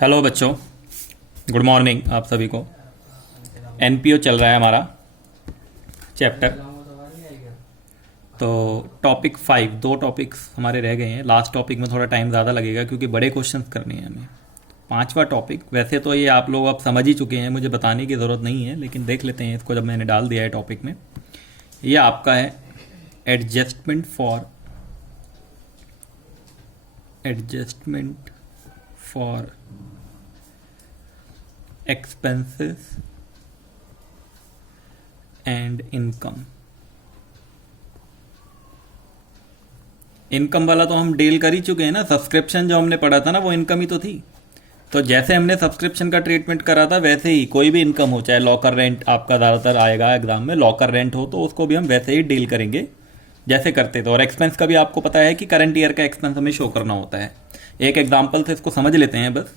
Hello बच्चों, good morning आप सभी को। एनपीओ चल रहा है हमारा चैप्टर। तो टॉपिक 5, 2 टॉपिक्स हमारे रह गए हैं। लास्ट टॉपिक में थोड़ा टाइम ज़्यादा लगेगा क्योंकि बड़े क्वेश्चंस करने हैं हमें। 5वां टॉपिक, वैसे तो ये आप लोग अब समझ ही चुके हैं, मुझे बताने की ज़रूरत नहीं है, लेकिन देख लेते हैं इसको जब मैंने डाल दिया है टॉपिक में। ये आपका है adjustment for expenses and income. Income वाला तो हम डील कर ही चुके हैं ना। सब्सक्रिप्शन जो हमने पढ़ा था ना, वो इनकम ही तो थी। तो जैसे हमने सब्सक्रिप्शन का ट्रीटमेंट करा था वैसे ही कोई भी इनकम हो, चाहे लॉकर रेंट आपका ज़्यादातर आएगा एग्जाम में, लॉकर रेंट हो तो उसको भी हम वैसे ही डील करेंगे जैसे करते थे। और एक्सपेंस का भी आपको पता है कि करंट ईयर का एक्सपेंस हमें शो करना होता है। एक एग्जाम्पल से इसको समझ लेते हैं बस।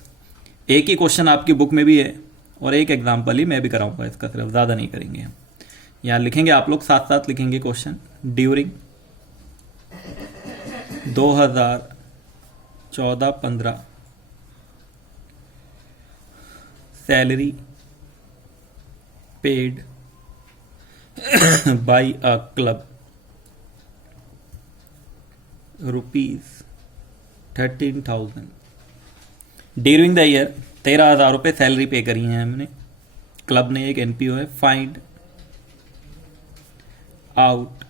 एक ही क्वेश्चन आपकी बुक में भी है और एक एग्जाम्पल ही मैं भी कराऊंगा इसका, सिर्फ ज़्यादा नहीं करेंगे हम। यहाँ लिखेंगे आप लोग, साथ साथ लिखेंगे question. During 2014-15 salary paid by a club ₹13,000। During the year 13,000 रुपये सैलरी पे करी है हमने, क्लब ने, एक एनपीओ है। Find out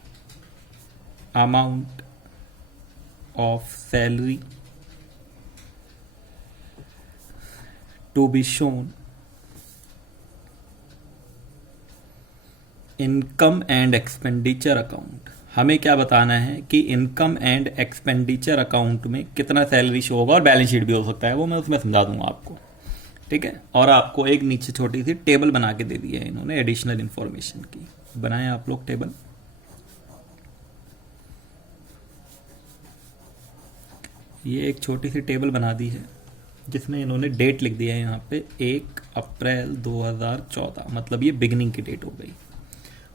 amount of salary to be shown income and expenditure account. हमें क्या बताना है कि इनकम एंड एक्सपेंडिचर अकाउंट में कितना सैलरी शो होगा, और बैलेंस शीट भी हो सकता है, वो मैं उसमें समझा दूंगा आपको, ठीक है। और आपको एक नीचे छोटी सी टेबल बना के दे दी है इन्होंने एडिशनल इंफॉर्मेशन की। बनाएं आप लोग टेबल। ये एक छोटी सी टेबल बना दी है जिसमें इन्होंने डेट लिख दिया है यहाँ पे 1 अप्रैल 2014, मतलब ये बिगिनिंग की डेट हो गई।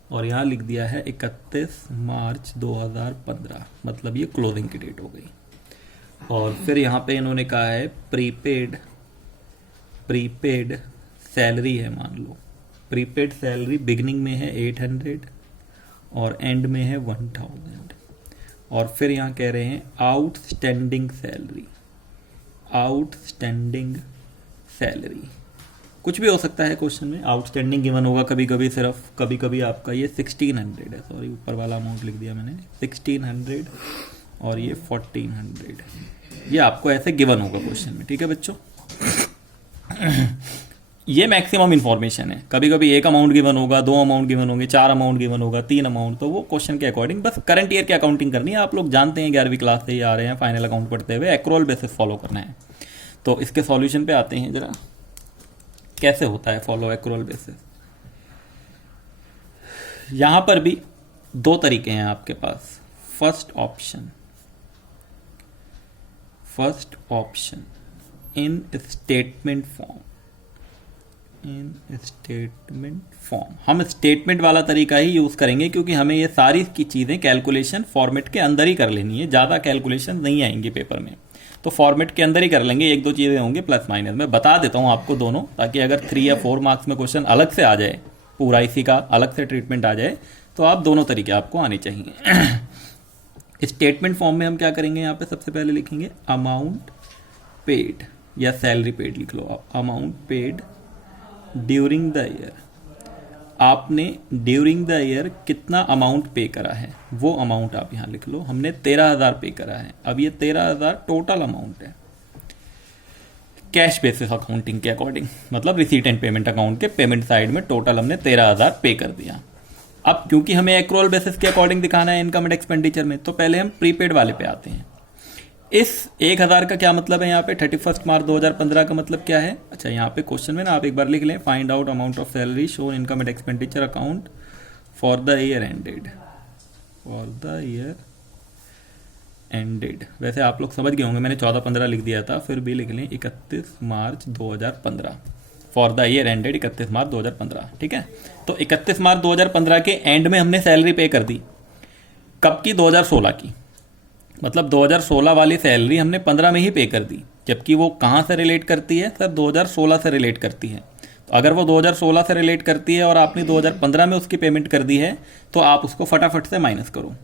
और यहाँ लिख दिया है 31 मार्च 2015, मतलब ये क्लोजिंग की डेट हो गई। और फिर यहाँ पे इन्होंने कहा है प्रीपेड सैलरी है, मान लो प्रीपेड सैलरी बिगिनिंग में है 800 और एंड में है 1000। और फिर यहाँ कह रहे हैं आउटस्टैंडिंग सैलरी कुछ भी हो सकता है क्वेश्चन में। आउटस्टैंडिंग गिवन होगा कभी कभी, सिर्फ कभी कभी आपका ये 1600 है, सॉरी ऊपर वाला अमाउंट लिख दिया मैंने, 1600 और ये 1400, ये आपको ऐसे गिवन होगा क्वेश्चन में, ठीक है बच्चों। ये मैक्सिमम इंफॉर्मेशन है। कभी कभी एक अमाउंट गिवन होगा, 2 अमाउंट गिवन होंगे, 4 अमाउंट गिवन होगा, 3 अमाउंट, तो वो क्वेश्चन के अकॉर्डिंग बस करंट ईयर की अकाउंटिंग करनी है। आप लोग जानते हैं 11वीं क्लास से ही आ रहे हैं, फाइनल अकाउंट पढ़ते हुए एक्रूअल बेसिस फॉलो करना है। तो इसके सॉल्यूशन पे आते हैं जरा, कैसे होता है फॉलो एक्रूअल बेसिस। यहां पर भी 2 तरीके हैं आपके पास। First option in statement form. हम स्टेटमेंट वाला तरीका ही यूज करेंगे क्योंकि हमें ये सारी की चीजें कैलकुलेशन फॉर्मेट के अंदर ही कर लेनी है, ज्यादा कैलकुलेशन नहीं आएंगी पेपर में, तो फॉर्मेट के अंदर ही कर लेंगे। 1-2 चीजें होंगी प्लस माइनस, मैं बता देता हूं आपको दोनों, ताकि अगर 3 या 4 मार्क्स में क्वेश्चन अलग से आ जाए, पूरा इसी का अलग से ट्रीटमेंट आ जाए, तो आप दोनों तरीके आपको आने चाहिए। स्टेटमेंट फॉर्म में हम क्या करेंगे, यहाँ पे सबसे पहले लिखेंगे अमाउंट पेड, या सैलरी पेड लिख लो आप, amount paid during the year. आपने ड्यूरिंग द ईयर कितना अमाउंट पे करा है वो अमाउंट आप यहाँ लिख लो। हमने 13,000 पे करा है। अब ये 13,000 टोटल अमाउंट है कैश बेसिस अकाउंटिंग के अकॉर्डिंग, मतलब रिसीट एंड पेमेंट अकाउंट के पेमेंट साइड में टोटल हमने 13,000 पे कर दिया। अब क्योंकि हमें एक्रूअल बेसिस के अकॉर्डिंग दिखाना है इनकम एंड एक्सपेंडिचर में, तो पहले हम प्रीपेड वाले पे आते हैं। इस 1,000 का क्या मतलब है यहाँ पे, 31 मार्च 2015 का मतलब क्या है। अच्छा, यहाँ पे क्वेश्चन में ना आप एक बार लिख लें, find out amount of salary shown income and expenditure account for the year ended. वैसे आप लोग समझ गए होंगे, मैंने 14-15 लिख दिया था, फिर भी लिख लें 31 मार्च 2015 फॉर द ईयर एंडेड 31 मार्च 2015, ठीक है। तो 31 मार्च 2015 के एंड में हमने सैलरी पे कर दी, कब की, 2016 की, मतलब 2016 वाली सैलरी हमने 15 में ही पे कर दी, जबकि वो कहाँ से रिलेट करती है सर, 2016 से रिलेट करती है। तो अगर वो 2016 से रिलेट करती है और आपने 2015 में उसकी पेमेंट कर दी है तो आप उसको फटाफट से माइनस करो,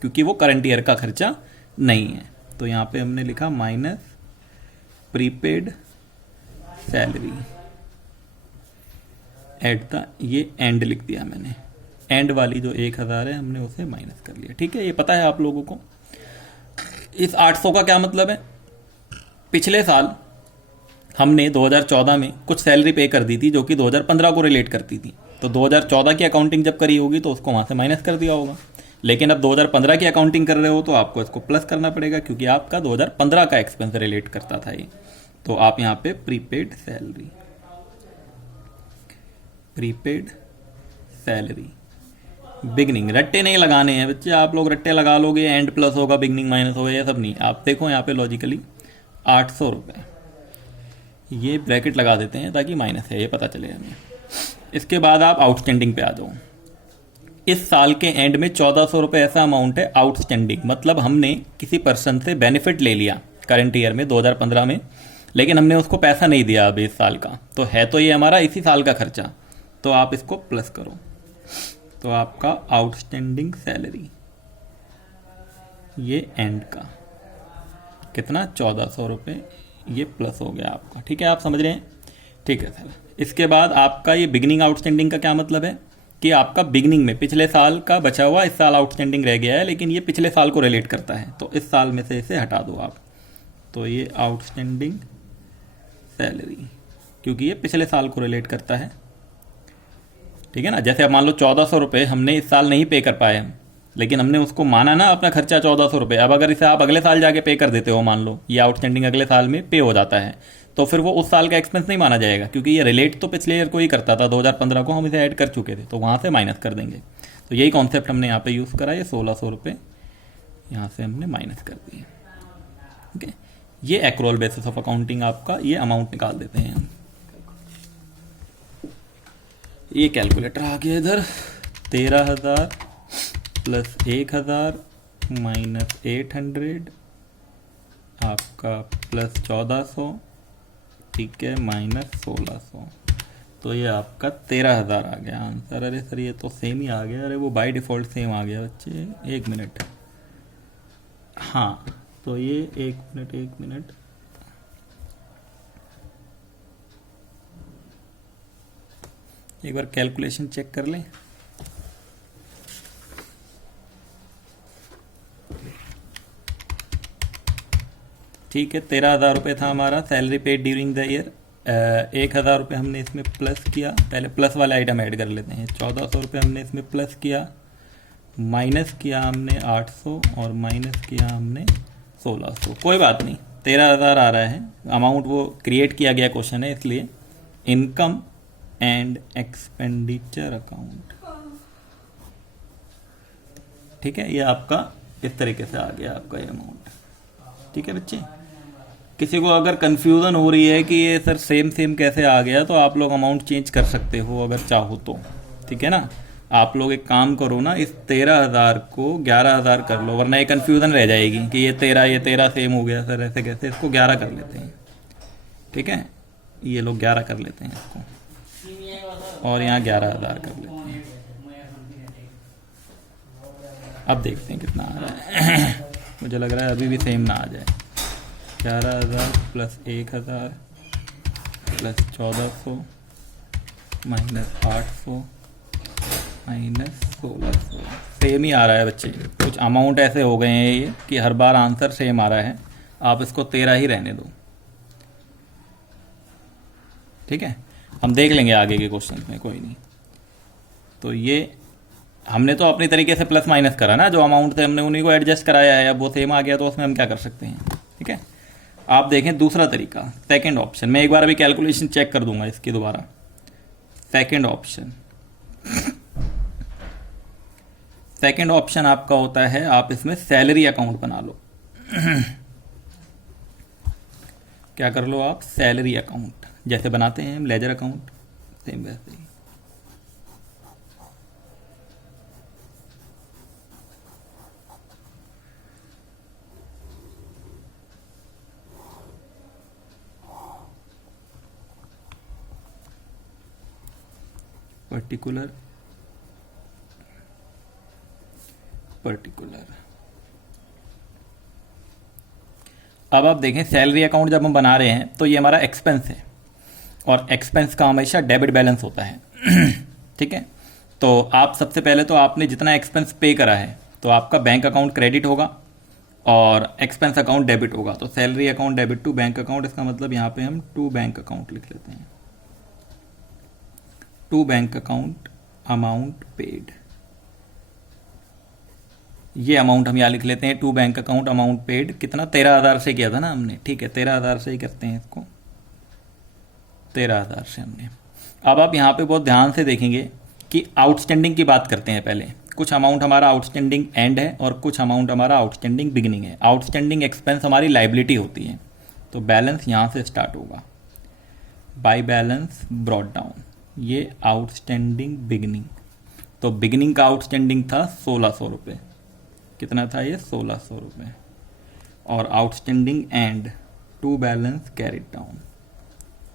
क्योंकि वो करंट ईयर का खर्चा नहीं है। तो यहाँ पे हमने लिखा minus prepaid salary at the, ये एंड लिख दिया मैंने, एंड वाली जो 1000 है हमने उसे माइनस कर लिया। ठीक है, ये पता है आप लोगों को। इस 800 का क्या मतलब है, पिछले साल हमने 2014 में कुछ सैलरी पे कर दी थी जो कि 2015 को रिलेट करती थी, तो 2014 की अकाउंटिंग जब करी होगी तो उसको वहाँ से माइनस कर दिया होगा। लेकिन अब 2015 की अकाउंटिंग कर रहे हो तो आपको इसको प्लस करना पड़ेगा, क्योंकि आपका 2015 का एक्सपेंस रिलेट करता था ये। तो आप यहाँ पे prepaid salary, prepaid salary beginning, Ratte नहीं लगाने हैं बच्चे, आप लोग रट्टे लगा लोगे एंड प्लस होगा बिगनिंग माइनस होगा, ये सब नहीं। आप देखो यहाँ पे लॉजिकली 800 रुपये, ये ब्रैकेट लगा देते हैं ताकि माइनस है ये पता चले हमें। इसके बाद आप आउटस्टैंडिंग पे आ जाओ। इस साल के एंड में 1400 रुपये ऐसा अमाउंट है आउटस्टैंडिंग, मतलब हमने किसी पर्सन से बेनिफिट ले लिया करंट ईयर में 2015 में, लेकिन हमने उसको पैसा नहीं दिया अभी इस साल का, तो है तो ये हमारा इसी साल का खर्चा, तो आप इसको प्लस करो। तो आपका आउटस्टैंडिंग सैलरी ये एंड का कितना 1400 रुपये, ये प्लस हो गया आपका। ठीक है, आप समझ रहे हैं। ठीक है सर, इसके बाद आपका ये बिगनिंग आउटस्टैंडिंग का क्या मतलब है कि आपका बिगनिंग में पिछले साल का बचा हुआ इस साल आउटस्टैंडिंग रह गया है, लेकिन ये पिछले साल को रिलेट करता है, तो इस साल में से इसे हटा दो आप। तो ये आउटस्टैंडिंग सैलरी, क्योंकि ये पिछले साल को रिलेट करता है। ठीक है ना, जैसे अब मान लो 1400 रुपये हमने इस साल नहीं पे कर पाए, लेकिन हमने उसको माना ना अपना खर्चा 1400 रुपये। अब अगर इसे आप अगले साल जाके पे कर देते हो, मान लो ये आउटस्टैंडिंग अगले साल में पे हो जाता है, तो फिर वो उस साल का एक्सपेंस नहीं माना जाएगा, क्योंकि ये रिलेट तो पिछले ईयर को ही करता था, 2015 को हम इसे ऐड कर चुके थे, तो वहाँ से माइनस कर देंगे। तो यही कॉन्सेप्ट हमने यहाँ पे यूज़ करा, ये 1600 रुपये यहाँ से हमने माइनस कर दिए। ओके, ये एक्रूअल बेसिस ऑफ अकाउंटिंग आपका ये अमाउंट निकाल देते हैं हम। ये कैलकुलेटर आ गया इधर, 13,000 प्लस 1,000 माइनस 800 आपका प्लस 1400, ठीक है, माइनस 1600, तो ये आपका 13,000 आ गया आंसर। अरे सर ये तो सेम ही आ गया, अरे वो बाय डिफ़ॉल्ट सेम आ गया बच्चे, एक मिनट। हाँ, तो ये एक मिनट एक बार कैलकुलेशन चेक कर लें। ठीक है, 13,000 रुपये था हमारा salary paid during the year. 1,000 रुपये हमने इसमें प्लस किया, पहले प्लस वाले आइटम ऐड कर लेते हैं। 1400 रुपये हमने इसमें प्लस किया, माइनस किया हमने 800 और माइनस किया हमने 1600। कोई बात नहीं, 13,000 आ रहा है अमाउंट, वो क्रिएट किया गया क्वेश्चन है इसलिए। इनकम एंड एक्सपेंडिचर अकाउंट, ठीक है, ये आपका इस तरीके से आ गया आपका ये अमाउंट। ठीक है बच्चे, किसी को अगर कंफ्यूजन हो रही है कि ये सर सेम सेम कैसे आ गया, तो आप लोग अमाउंट चेंज कर सकते हो अगर चाहो तो। ठीक है ना, आप लोग एक काम करो ना, इस 13,000 को 11,000 कर लो, वरना ये कंफ्यूजन रह जाएगी कि ये 13 सेम हो गया सर, ऐसे कैसे। इसको 11 कर लेते हैं, ठीक है, ये लोग 11 कर लेते हैं इसको, और यहाँ 11,000 कर लेते हैं। अब देखते हैं कितना आ रहा है। मुझे लग रहा है अभी भी सेम ना आ जाए। 11,000 plus 1,000 plus 1400 minus 800 minus 1600, same ही आ रहा है बच्चे। कुछ अमाउंट ऐसे हो गए हैं ये कि हर बार आंसर सेम आ रहा है, आप इसको 13 ही रहने दो। ठीक है, हम देख लेंगे आगे के क्वेश्चन में, कोई नहीं। तो ये हमने तो अपनी तरीके से प्लस माइनस करा ना, जो अमाउंट थे हमने उन्हीं को एडजस्ट कराया है, अब वो सेम आ गया तो उसमें हम क्या कर सकते हैं। ठीक है, आप देखें दूसरा तरीका, सेकंड ऑप्शन। मैं एक बार अभी कैलकुलेशन चेक कर दूंगा इसकी दोबारा। सेकंड ऑप्शन, सेकंड ऑप्शन आपका होता है, आप इसमें सैलरी अकाउंट बना लो। क्या कर लो आप, सैलरी अकाउंट जैसे बनाते हैं हम लेजर अकाउंट, सेम वैसे ही। पर्टिकुलर अब आप देखें सैलरी अकाउंट जब हम बना रहे हैं तो ये हमारा एक्सपेंस है और एक्सपेंस का हमेशा डेबिट बैलेंस होता है ठीक है। तो आप सबसे पहले तो आपने जितना एक्सपेंस पे करा है तो आपका बैंक अकाउंट क्रेडिट होगा और एक्सपेंस अकाउंट डेबिट होगा। तो salary account debit to bank account, इसका मतलब यहाँ पे हम टू बैंक अकाउंट लिख लेते हैं, to bank account amount paid. ये अमाउंट हम यहाँ लिख लेते हैं, to bank account amount paid. कितना, 13,000 से किया था ना हमने, ठीक है 13,000 से ही करते हैं इसको, 13,000 से हमने। अब आप यहाँ पे बहुत ध्यान से देखेंगे कि आउटस्टैंडिंग की बात करते हैं पहले। कुछ अमाउंट हमारा आउटस्टैंडिंग एंड है और कुछ अमाउंट हमारा आउटस्टैंडिंग बिगिनिंग है। आउटस्टैंडिंग एक्सपेंस हमारी लाइबिलिटी होती है, तो बैलेंस यहाँ से स्टार्ट होगा, बाय बैलेंस ब्रॉट डाउन, ये आउटस्टैंडिंग बिगिनिंग। तो बिगिनिंग का आउटस्टैंडिंग था 1,600 रुपये, कितना था ये 1,600 रुपये। और outstanding end to balance carried down,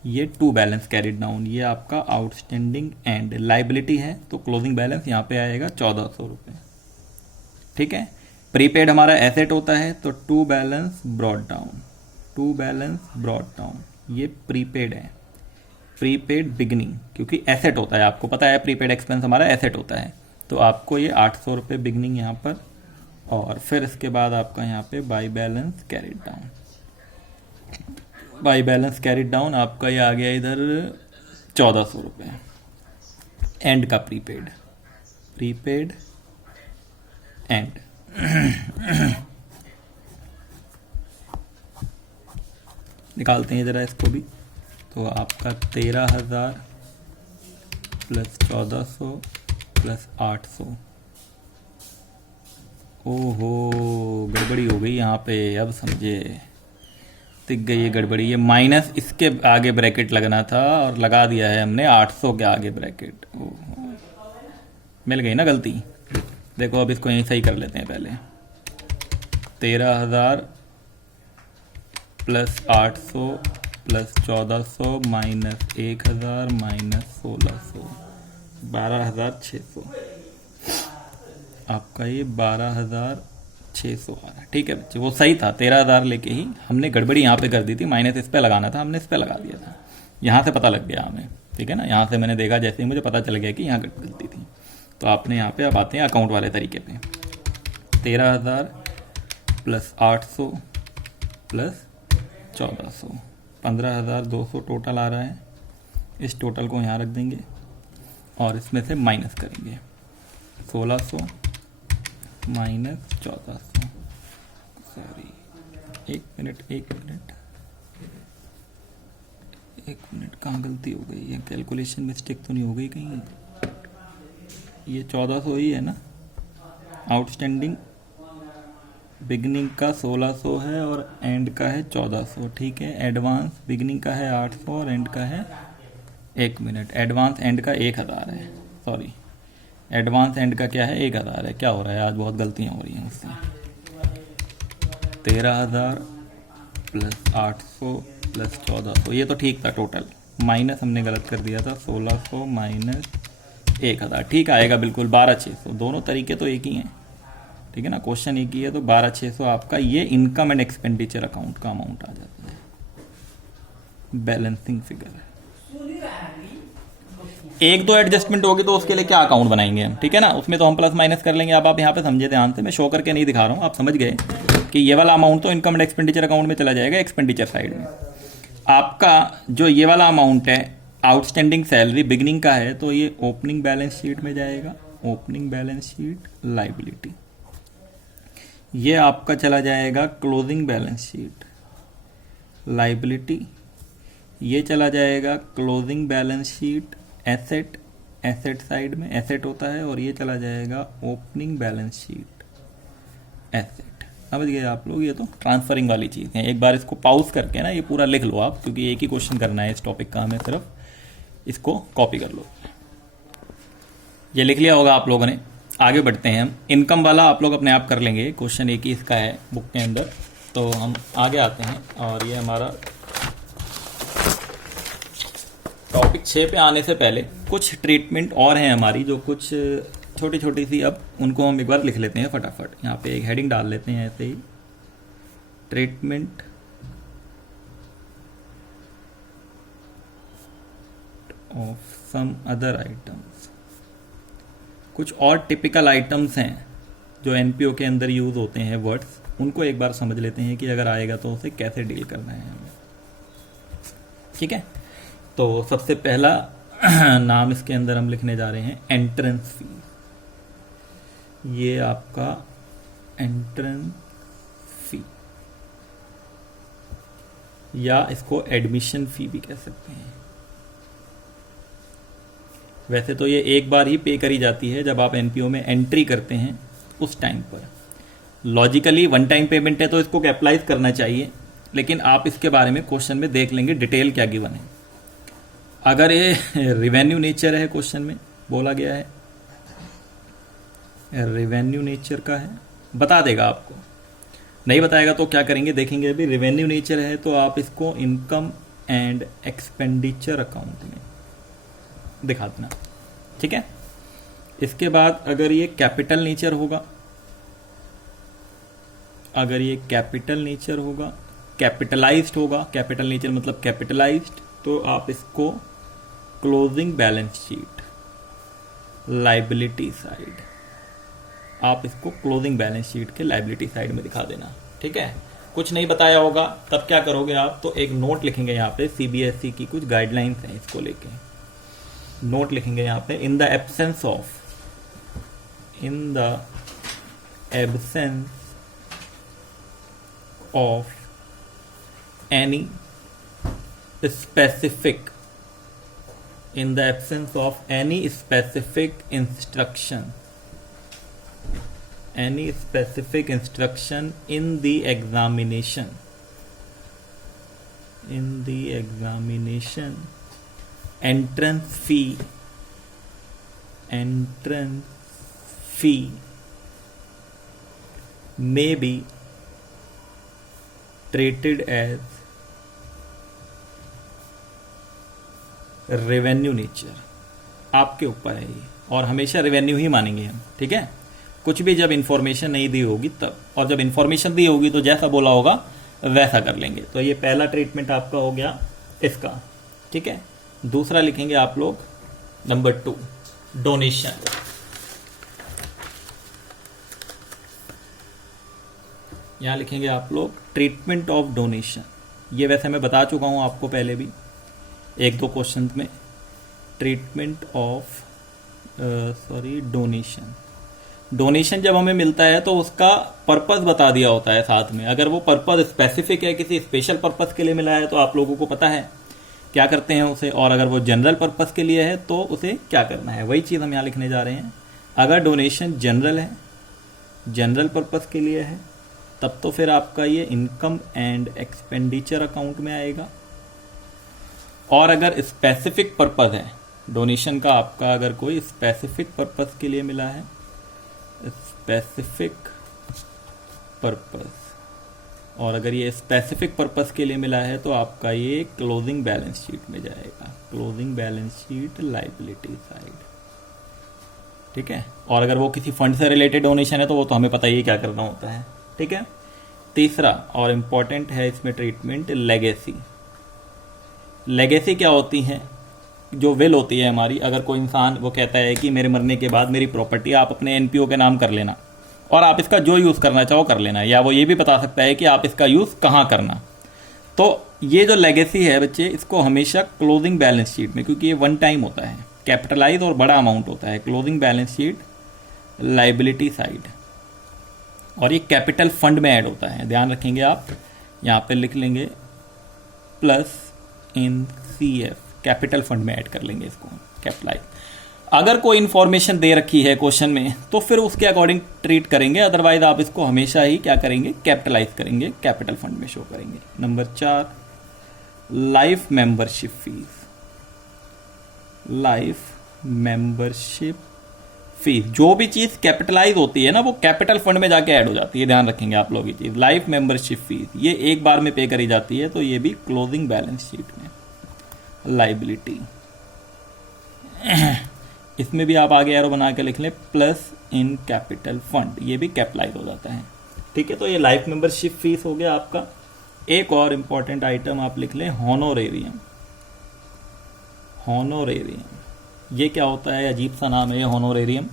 ये टू बैलेंस कैरिड डाउन, ये आपका आउटस्टैंडिंग एंड लाइबिलिटी है। तो क्लोजिंग बैलेंस यहाँ पे आएगा 1,400 रुपये, ठीक है। प्रीपेड हमारा एसेट होता है, तो to balance brought down, to balance brought down, ये प्रीपेड है। प्रीपेड बिगनिंग, क्योंकि एसेट होता है, आपको पता है प्रीपेड एक्सपेंस हमारा एसेट होता है, तो आपको ये 800 रुपये बिगनिंग यहाँ पर। और फिर इसके बाद आपका यहाँ पे by balance carried down, by balance carried down आपका ये आ गया इधर 1,400 रुपये। एंड का प्रीपेड, प्रीपेड एंड निकालते हैं ज़रा इसको भी। तो आपका 13,000 प्लस 1,400 प्लस 800, ओहो गड़बड़ी हो गई यहाँ पे, अब समझे, दिख गई ये गड़बड़ी। ये माइनस इसके आगे ब्रैकेट लगना था और लगा दिया है हमने 800 के आगे ब्रैकेट, ओहो मिल गई ना गलती। देखो अब इसको यहीं सही कर लेते हैं पहले। 13,000 प्लस 800 प्लस 1,400 माइनस 1,000 माइनस 1,600, 12,600। आपका ये 12,600 आ रहा है, ठीक है बच्चे, वो सही था 13,000 लेके ही, हमने गड़बड़ी यहाँ पे कर दी थी, माइनस इस पे लगाना था, हमने इस पे लगा दिया था, यहाँ से पता लग गया हमें, ठीक है ना। यहाँ से मैंने देखा, जैसे ही मुझे पता चल गया कि यहाँ गलती थी, तो आपने यहाँ पे अब आते हैं अकाउंट वाले तरीके पे। 13,000 प्लस 800 प्लस 1,400, 15,200 टोटल आ रहा है। इस टोटल को यहाँ रख देंगे और इसमें से माइनस करेंगे, 1,600 माइनस 1,400, सॉरी एक मिनट कहाँ गलती हो गई है, कैलकुलेशन मिस्टेक तो नहीं हो गई कहीं। ये 1,400 ही है ना, आउटस्टैंडिंग बिगनिंग का 1,600 है और एंड का है 1,400, ठीक है। एडवांस बिगनिंग का है 800 और एंड का है, एक मिनट, एडवांस एंड का 1,000 है, सॉरी एडवांस एंड का क्या है 1,000 है। क्या हो रहा है आज, बहुत गलतियां हो रही हैं मुझसे। 13,000 प्लस 800 प्लस 1,400, ये तो ठीक था टोटल, माइनस हमने गलत कर दिया था, 1,600 माइनस 1,000, ठीक आएगा बिल्कुल 12,600। दोनों तरीके तो एक ही हैं, ठीक है ना, क्वेश्चन एक ही है, तो 12,600 आपका ये इनकम एंड एक्सपेंडिचर अकाउंट का अमाउंट आ जाता है, बैलेंसिंग फिगर है। एक दो एडजस्टमेंट होगी तो उसके लिए क्या अकाउंट बनाएंगे हम, ठीक है ना, उसमें तो हम प्लस माइनस कर लेंगे। अब आप यहाँ पे समझे ध्यान से, मैं शो करके नहीं दिखा रहा हूँ, आप समझ गए कि ये वाला अमाउंट तो इनकम एंड एक्सपेंडिचर अकाउंट में चला जाएगा, एक्सपेंडिचर साइड में। आपका जो ये वाला अमाउंट है आउटस्टैंडिंग सैलरी बिगनिंग का है, तो ये ओपनिंग बैलेंस शीट में जाएगा, ओपनिंग बैलेंस शीट लाइबिलिटी। ये आपका चला जाएगा क्लोजिंग बैलेंस शीट लाइबिलिटी, ये चला जाएगा closing balance sheet asset, asset side में एसेट होता है, और ये चला जाएगा ओपनिंग बैलेंस शीट एसेट। समझ गए आप लोग, ये तो ट्रांसफरिंग वाली चीज़ है। एक बार इसको पॉज करके ना ये पूरा लिख लो आप, क्योंकि एक ही क्वेश्चन करना है इस टॉपिक का, हमें सिर्फ इसको कॉपी कर लो। ये लिख लिया होगा आप लोगों ने। आगे बढ़ते हैं हम, इनकम वाला आप लोग अपने आप कर लेंगे, क्वेश्चन एक ही इसका है बुक के अंदर। तो हम आगे आते हैं, और ये हमारा टॉपिक 6 पे आने से पहले कुछ ट्रीटमेंट और हैं हमारी, जो कुछ छोटी छोटी सी, अब उनको हम एक बार लिख लेते हैं फटाफट। यहाँ पे एक हेडिंग डाल लेते हैं ऐसे ही, treatment of some other items. कुछ और टिपिकल आइटम्स हैं जो एनपीओ के अंदर यूज होते हैं वर्ड्स, उनको एक बार समझ लेते हैं कि अगर आएगा तो उसे कैसे डील करना है हमें। ठीक है, तो सबसे पहला नाम इसके अंदर हम लिखने जा रहे हैं एंट्रेंस फी। ये आपका एंट्रेंस फी, या इसको एडमिशन फी भी कह सकते हैं। वैसे तो ये एक बार ही पे करी जाती है जब आप एनपीओ में एंट्री करते हैं, उस टाइम पर लॉजिकली वन टाइम पेमेंट है तो इसको कैपिटलाइज करना चाहिए, लेकिन आप इसके बारे में क्वेश्चन में देख लेंगे डिटेल क्या गिवन है। अगर ये रिवेन्यू नेचर है, क्वेश्चन में बोला गया है रिवेन्यू नेचर का है, बता देगा आपको। नहीं बताएगा तो क्या करेंगे देखेंगे। अभी रिवेन्यू नेचर है तो आप इसको इनकम एंड एक्सपेंडिचर अकाउंट में दिखा देना। ठीक है, इसके बाद अगर ये कैपिटल नेचर होगा, अगर ये कैपिटल नेचर होगा, कैपिटलाइज्ड होगा, कैपिटल नेचर मतलब कैपिटलाइज्ड, तो आप इसको closing balance sheet liability side, आप इसको क्लोजिंग बैलेंस शीट के लाइबिलिटी साइड में दिखा देना। ठीक है, कुछ नहीं बताया होगा तब क्या करोगे आप, तो एक नोट लिखेंगे यहाँ पे, सीबीएसई की कुछ गाइडलाइंस हैं, इसको लेके नोट लिखेंगे यहाँ पे, in the absence of any specific instruction in the examination entrance fee may be treated as revenue nature. आपके ऊपर है ये, और हमेशा रेवेन्यू ही मानेंगे हम। ठीक है, कुछ भी जब इंफॉर्मेशन नहीं दी होगी तब, और जब इंफॉर्मेशन दी होगी तो जैसा बोला होगा वैसा कर लेंगे। तो ये पहला ट्रीटमेंट आपका हो गया इसका। ठीक है, दूसरा लिखेंगे आप लोग नंबर 2, डोनेशन। यहां लिखेंगे आप लोग ट्रीटमेंट ऑफ डोनेशन। ये वैसे मैं बता चुका हूं आपको पहले भी एक दो क्वेश्चन में, ट्रीटमेंट ऑफ डोनेशन। डोनेशन जब हमें मिलता है तो उसका पर्पस बता दिया होता है साथ में। अगर वो पर्पस स्पेसिफिक है, किसी स्पेशल पर्पस के लिए मिला है, तो आप लोगों को पता है क्या करते हैं उसे, और अगर वो जनरल पर्पस के लिए है तो उसे क्या करना है, वही चीज़ हम यहाँ लिखने जा रहे हैं। अगर डोनेशन जनरल है, जनरल पर्पस के लिए है, तब तो फिर आपका ये इनकम एंड एक्सपेंडिचर अकाउंट में आएगा। और अगर स्पेसिफिक पर्पस है डोनेशन का, आपका अगर कोई स्पेसिफिक पर्पस के लिए मिला है, स्पेसिफिक पर्पस, और अगर ये स्पेसिफिक पर्पस के लिए मिला है तो आपका ये क्लोजिंग बैलेंस शीट में जाएगा, closing balance sheet liability side. ठीक है, और अगर वो किसी फंड से रिलेटेड डोनेशन है तो वो तो हमें पता ही क्या करना होता है। ठीक है, तीसरा और इम्पॉर्टेंट है इसमें ट्रीटमेंट लेगेसी। लेगेसी क्या होती है, जो विल होती है हमारी। अगर कोई इंसान वो कहता है कि मेरे मरने के बाद मेरी प्रॉपर्टी आप अपने एनपीओ के नाम कर लेना, और आप इसका जो यूज़ करना चाहो कर लेना, या वो ये भी बता सकता है कि आप इसका यूज़ कहाँ करना। तो ये जो लेगेसी है बच्चे, इसको हमेशा क्लोजिंग बैलेंस शीट में, क्योंकि ये वन टाइम होता है, कैपिटलाइज और बड़ा अमाउंट होता है, closing balance sheet liability side, और ये कैपिटल फंड में ऐड होता है। ध्यान रखेंगे आप, यहाँ पे लिख लेंगे प्लस इन CF, कैपिटल फंड में ऐड कर लेंगे इसको, कैपिटलाइज। अगर कोई इन्फॉर्मेशन दे रखी है क्वेश्चन में तो फिर उसके अकॉर्डिंग ट्रीट करेंगे, अदरवाइज आप इसको हमेशा ही क्या करेंगे, कैपिटलाइज करेंगे, कैपिटल फंड में शो करेंगे। Number 4, life membership fees. Life membership fees, जो भी चीज़ कैपिटलाइज होती है ना, वो कैपिटल फंड में जाके ऐड हो जाती है। ध्यान रखेंगे आप लोग ये चीज़, लाइफ मेंबरशिप फीस ये एक बार में पे करी जाती है, तो ये भी क्लोजिंग बैलेंस शीट में लाइबिलिटी इसमें भी आप आगे एरो बना के लिख लें प्लस इन कैपिटल फंड, ये भी कैपिटलाइज हो जाता है। ठीक है, तो ये लाइफ मेंबरशिप फीस हो गया आपका। एक और इंपॉर्टेंट आइटम आप लिख लें हॉनोरेरियम। हॉनोरेरियम ये क्या होता है, अजीब सा नाम है ये हॉनोरेरियम।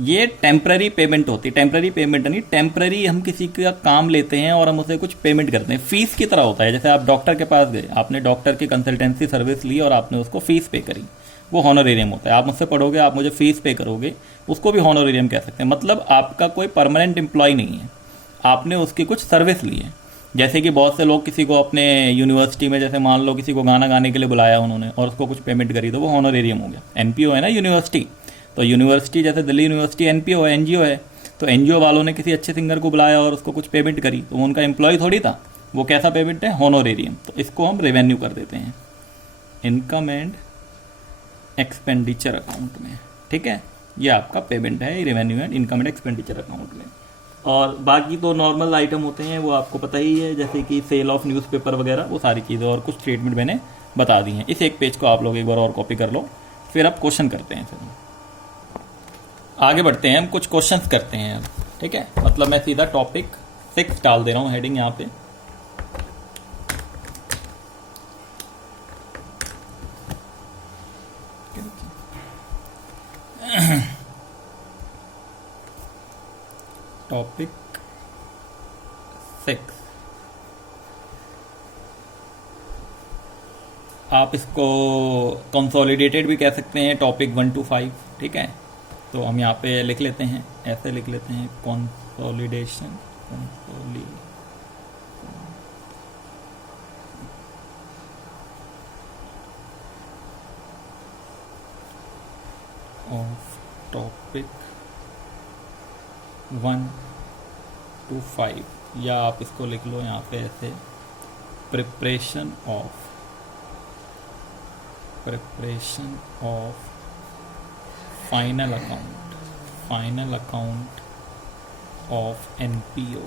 ये टेम्पररी पेमेंट होती है, टेम्पररी पेमेंट नहीं, टेम्पररी हम किसी का काम लेते हैं और हम उसे कुछ पेमेंट करते हैं, फीस की तरह होता है। जैसे आप डॉक्टर के पास गए, आपने डॉक्टर की कंसल्टेंसी सर्विस ली और आपने उसको फीस पे करी, वो हॉनोरेरियम होता है। आप मुझसे पढ़ोगे, आप मुझे फीस पे करोगे, उसको भी हॉनोरेरियम कह सकते हैं। मतलब आपका कोई परमानेंट एम्प्लॉय नहीं है, आपने उसकी कुछ सर्विस ली है। जैसे कि बहुत से लोग किसी को अपने यूनिवर्सिटी में, जैसे मान लो किसी को गाना गाने के लिए बुलाया उन्होंने और उसको कुछ पेमेंट करी, तो वो हॉनोरेरियम हो गया। एनपीओ है ना यूनिवर्सिटी, तो यूनिवर्सिटी जैसे दिल्ली यूनिवर्सिटी एनपीओ है, एनजीओ है, तो एनजीओ वालों ने किसी अच्छे सिंगर को बुलाया और उसको कुछ पेमेंट करी, तो वो उनका एम्प्लॉय थोड़ी था, वो कैसा पेमेंट है, हॉनोरेरियम। तो इसको हम रेवेन्यू कर देते हैं इनकम एंड एक्सपेंडिचर अकाउंट में। ठीक है, ये आपका पेमेंट है revenue and income and expenditure account में। और बाकी तो नॉर्मल आइटम होते हैं, वो आपको पता ही है, जैसे कि सेल ऑफ न्यूज़पेपर वगैरह, वो सारी चीज़ें और कुछ स्टेटमेंट मैंने बता दी हैं। इस एक पेज को आप लोग एक बार और कॉपी कर लो, फिर आप क्वेश्चन करते हैं। फिर आगे बढ़ते हैं, हम कुछ क्वेश्चंस करते हैं अब। ठीक है, मतलब मैं सीधा टॉपिक 6 डाल दे रहा हूँ हेडिंग यहाँ पे। टॉपिक 6, आप इसको कंसोलिडेटेड भी कह सकते हैं, टॉपिक 1 to 5। ठीक है, तो हम यहाँ पे लिख लेते हैं, ऐसे लिख लेते हैं कंसोलिडेशन ऑफ टॉपिक 1 to 5, या आप इसको लिख लो यहाँ पे ऐसे, preparation of final account of NPO.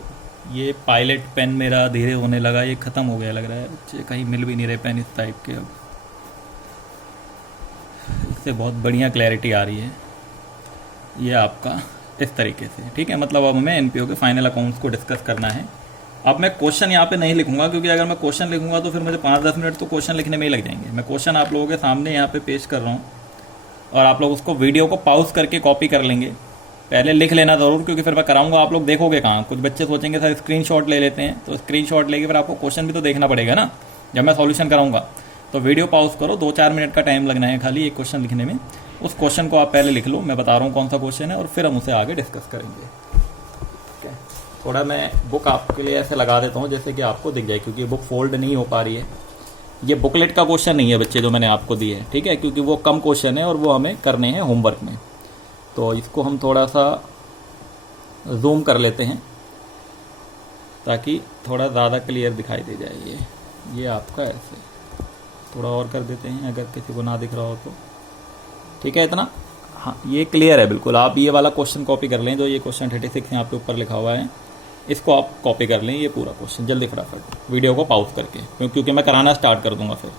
ये पायलट पेन मेरा धीरे होने लगा, ये ख़त्म हो गया लग रहा है, बच्चे कहीं मिल भी नहीं रहे पेन इस टाइप के। अब इससे बहुत बढ़िया क्लैरिटी आ रही है ये आपका इस तरीके से। ठीक है, मतलब अब हमें एनपीओ के फाइनल अकाउंट्स को डिस्कस करना है। अब मैं क्वेश्चन यहाँ पे नहीं लिखूंगा, क्योंकि अगर मैं क्वेश्चन लिखूंगा तो फिर मुझे 5-10 मिनट तो क्वेश्चन लिखने में ही लग जाएंगे। मैं क्वेश्चन आप लोगों के सामने यहाँ पे पेश कर रहा हूँ और आप लोग उसको वीडियो को पॉज करके कॉपी कर लेंगे। पहले लिख लेना ज़रूर, क्योंकि फिर मैं कराऊंगा, आप लोग देखोगे कहाँ। कुछ बच्चे सोचेंगे सर स्क्रीनशॉट ले लेते हैं, तो स्क्रीनशॉट लेके फिर आपको क्वेश्चन भी तो देखना पड़ेगा ना जब मैं सॉल्यूशन कराऊंगा। तो वीडियो पॉज करो, 2-4 मिनट का टाइम लगना है खाली एक क्वेश्चन लिखने में। उस क्वेश्चन को आप पहले लिख लो, मैं बता रहा हूँ कौन सा क्वेश्चन है, और फिर हम उसे आगे डिस्कस करेंगे। ठीक है, थोड़ा मैं बुक आपके लिए ऐसे लगा देता हूँ जैसे कि आपको दिख जाए, क्योंकि बुक फोल्ड नहीं हो पा रही है। ये बुकलेट का क्वेश्चन नहीं है बच्चे जो मैंने आपको दी है, ठीक है, क्योंकि वो कम क्वेश्चन है और वो हमें करने हैं होमवर्क में। तो इसको हम थोड़ा सा जूम कर लेते हैं ताकि थोड़ा ज़्यादा क्लियर दिखाई दे जाए। ये आपका ऐसे थोड़ा और कर देते हैं अगर किसी को ना दिख रहा हो तो। ठीक है, इतना हाँ, ये क्लियर है बिल्कुल। आप ये वाला क्वेश्चन कॉपी कर लें, जो ये क्वेश्चन 36 यहाँ पे ऊपर लिखा हुआ है, इसको आप कॉपी कर लें, ये पूरा क्वेश्चन जल्दी फटाफट वीडियो को पॉज करके, क्योंकि मैं कराना स्टार्ट कर दूंगा। फिर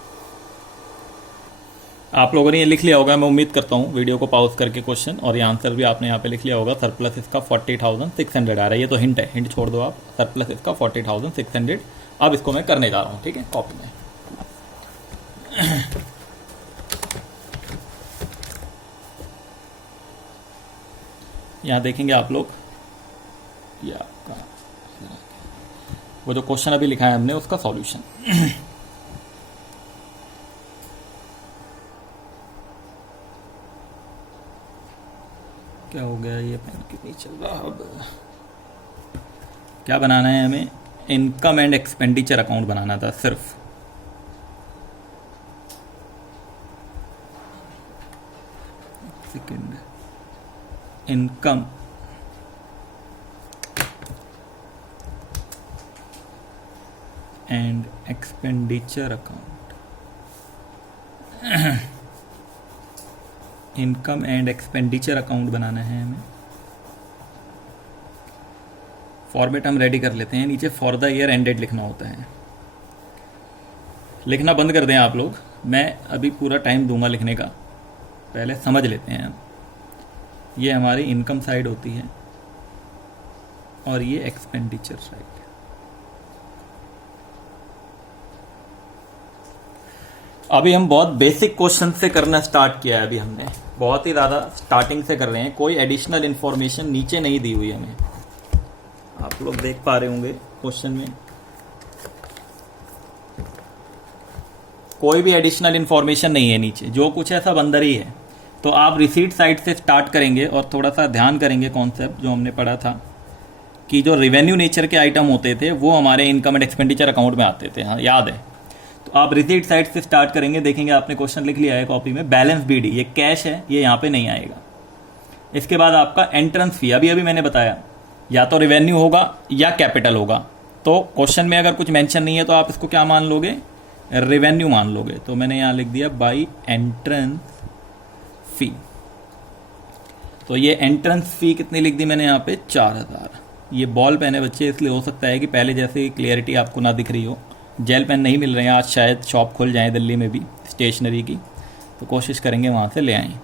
आप लोगों ने ये लिख लिया होगा, मैं उम्मीद करता हूँ, वीडियो को पॉज करके क्वेश्चन, और ये आंसर भी आपने यहाँ पे लिख लिया होगा। सरप्लस इसका 40,600 आ रहा है, ये तो हिंट है, हिंट छोड़ दो आप। सरप्लस इसका 40,600। अब इसको मैं करने जा रहा हूँ, ठीक है, कॉपी में। यहाँ देखेंगे आप लोग, ये आपका वो जो क्वेश्चन अभी लिखा है हमने उसका सॉल्यूशन। क्या हो गया, ये पेन क्यों नहीं चल रहा। अब क्या बनाना है हमें, इनकम एंड एक्सपेंडिचर अकाउंट बनाना था सिर्फ। Second, income and expenditure account. Income and expenditure account बनाना है हमें। फॉर्मेट हम रेडी कर लेते हैं, नीचे फॉर द ईयर एंडेड लिखना होता है। लिखना बंद कर दें आप लोग, मैं अभी पूरा टाइम दूंगा लिखने का, पहले समझ लेते हैं। ये हमारी इनकम साइड होती है और ये एक्सपेंडिचर साइड। अभी हम बहुत बेसिक क्वेश्चन से करना स्टार्ट किया है। अभी हमने बहुत ही ज़्यादा स्टार्टिंग से कर रहे हैं। कोई एडिशनल इन्फॉर्मेशन नीचे नहीं दी हुई हमें, आप लोग देख पा रहे होंगे क्वेश्चन में कोई भी एडिशनल इन्फॉर्मेशन नहीं है नीचे, जो कुछ है सब अंदर ही है। तो आप रिसीट साइड से स्टार्ट करेंगे और थोड़ा सा ध्यान करेंगे कॉन्सेप्ट जो हमने पढ़ा था कि जो रेवेन्यू नेचर के आइटम होते थे वो हमारे इनकम एंड एक्सपेंडिचर अकाउंट में आते थे। हाँ, याद है। तो आप रिसीट साइड से स्टार्ट करेंगे, देखेंगे आपने क्वेश्चन लिख लिया है कॉपी में, बैलेंस बीडी, ये कैश है, ये यहाँ पे नहीं आएगा। इसके बाद आपका एंट्रेंस फी, अभी अभी मैंने बताया, या तो रेवेन्यू होगा या कैपिटल होगा। तो क्वेश्चन में अगर कुछ मेंशन नहीं है तो आप इसको क्या मान लोगे, रेवेन्यू मान लोगे। तो मैंने यहाँ लिख दिया बाई एंट्रेंस फी। तो ये एंट्रेंस फी कितनी लिख दी मैंने यहाँ पे, 4000। ये बॉल पेन है बच्चे, इसलिए हो सकता है कि पहले जैसे क्लियरिटी आपको ना दिख रही हो। जेल पेन नहीं मिल रहे हैं, आज शायद शॉप खुल जाए दिल्ली में भी स्टेशनरी की, तो कोशिश करेंगे वहाँ से ले आएँ।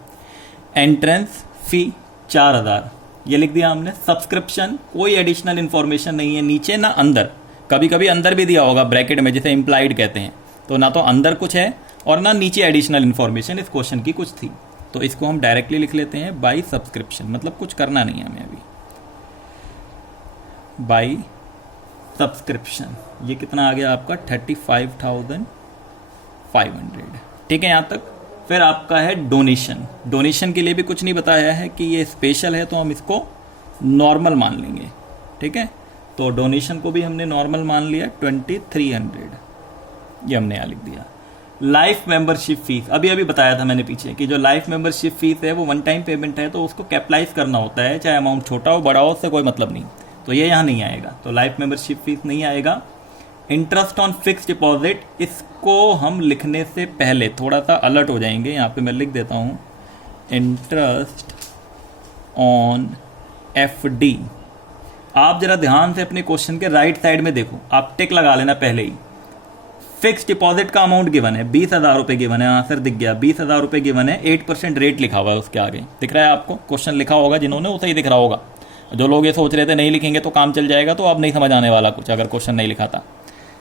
एंट्रेंस फी 4000 ये लिख दिया हमने। सब्सक्रिप्शन, कोई एडिशनल इन्फॉर्मेशन नहीं है नीचे ना अंदर। कभी कभी अंदर भी दिया होगा ब्रैकेट में, जिसे इम्प्लाइड कहते हैं। तो ना तो अंदर कुछ है और ना नीचे एडिशनल इन्फॉर्मेशन इस क्वेश्चन की कुछ थी। तो इसको हम डायरेक्टली लिख लेते हैं बाई सब्सक्रिप्शन, मतलब कुछ करना नहीं है हमें अभी। बाई सब्सक्रिप्शन, ये कितना आ गया आपका, 35,500। ठीक है यहाँ तक। फिर आपका है डोनेशन। डोनेशन के लिए भी कुछ नहीं बताया है कि ये स्पेशल है, तो हम इसको नॉर्मल मान लेंगे। ठीक है, तो डोनेशन को भी हमने नॉर्मल मान लिया, 2300 ये हमने यहाँ लिख दिया। लाइफ मेंबरशिप फीस, अभी अभी बताया था मैंने पीछे कि जो लाइफ मेंबरशिप फीस है वो वन टाइम पेमेंट है, तो उसको कैपिटलाइज करना होता है, चाहे अमाउंट छोटा हो बड़ा हो, उससे कोई मतलब नहीं। तो ये यहाँ नहीं आएगा, तो लाइफ मेंबरशिप फीस नहीं आएगा। इंटरेस्ट ऑन फिक्स डिपॉजिट, इसको हम लिखने से पहले थोड़ा सा अलर्ट हो जाएंगे। यहाँ पे मैं लिख देता हूँ इंटरेस्ट ऑन FD। आप जरा ध्यान से अपने क्वेश्चन के राइट साइड में देखो, आप टिक लगा लेना पहले ही। फिक्स डिपॉजिट का अमाउंट गिवन है, 20,000 रुपये गिवन है, आंसर दिख गया, 20,000 रुपये गिवन है। 8% रेट लिखा हुआ है उसके आगे, दिख रहा है आपको, क्वेश्चन लिखा होगा जिन्होंने वो सही दिख रहा होगा। जो लोग ये सोच रहे थे नहीं लिखेंगे तो काम चल जाएगा, तो अब नहीं समझ आने वाला कुछ अगर क्वेश्चन नहीं लिखा था।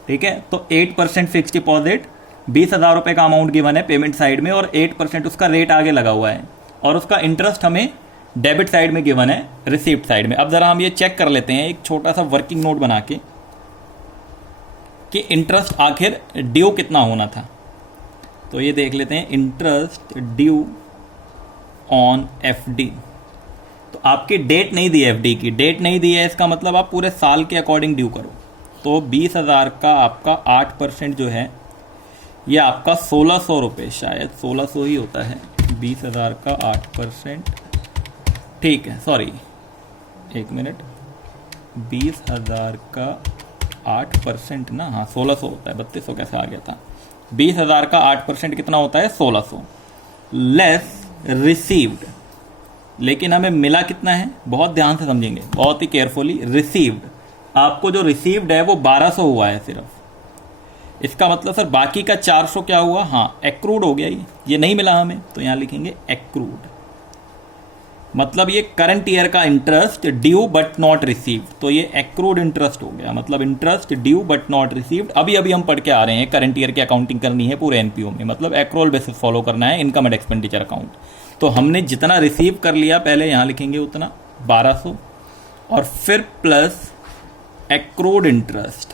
ठीक है, तो 8% फिक्स डिपॉजिट, 20,000 रुपये का अमाउंट गिवन है पेमेंट साइड में, और 8% उसका रेट आगे लगा हुआ है, और उसका इंटरेस्ट हमें डेबिट साइड में गिवन है, रिसीप्ट साइड में। अब जरा हम ये चेक कर लेते हैं एक छोटा सा वर्किंग नोट बना के कि इंटरेस्ट आखिर ड्यू कितना होना था। तो ये देख लेते हैं, इंटरेस्ट ड्यू ऑन FD। तो आपकी डेट नहीं दी है, FD की डेट नहीं दी है, इसका मतलब आप पूरे साल के अकॉर्डिंग ड्यू करो। तो 20,000 का आपका 8% जो है ये आपका 1,600 रुपये, शायद 1,600 ही होता है। 20,000 का 8%, ठीक है, सॉरी एक मिनट, 20,000 का 8% ना, हाँ 1,600 होता है, 3200 कैसे आ गया था। 20,000 का 8% कितना होता है, 1,600 लेस रिसीव्ड। लेकिन हमें मिला कितना है, बहुत ध्यान से समझेंगे, बहुत ही केयरफुली। रिसीव्ड, आपको जो रिसीव्ड है वो 1,200 हुआ है सिर्फ। इसका मतलब सर बाकी का 400 क्या हुआ, हाँ एक्रूड हो गया, ये नहीं मिला हमें, तो यहाँ लिखेंगे एक्रूड। मतलब ये करंट ईयर का interest due but not received, तो ये एक्रूड इंटरेस्ट हो गया, मतलब interest due but not received. अभी अभी हम पढ़ के आ रहे हैं, करंट ईयर की अकाउंटिंग करनी है पूरे NPO में, मतलब एक्रोल बेसिस फॉलो करना है इनकम एंड एक्सपेंडिचर अकाउंट। तो हमने जितना रिसीव कर लिया पहले यहाँ लिखेंगे उतना 1,200, और फिर plus accrued interest,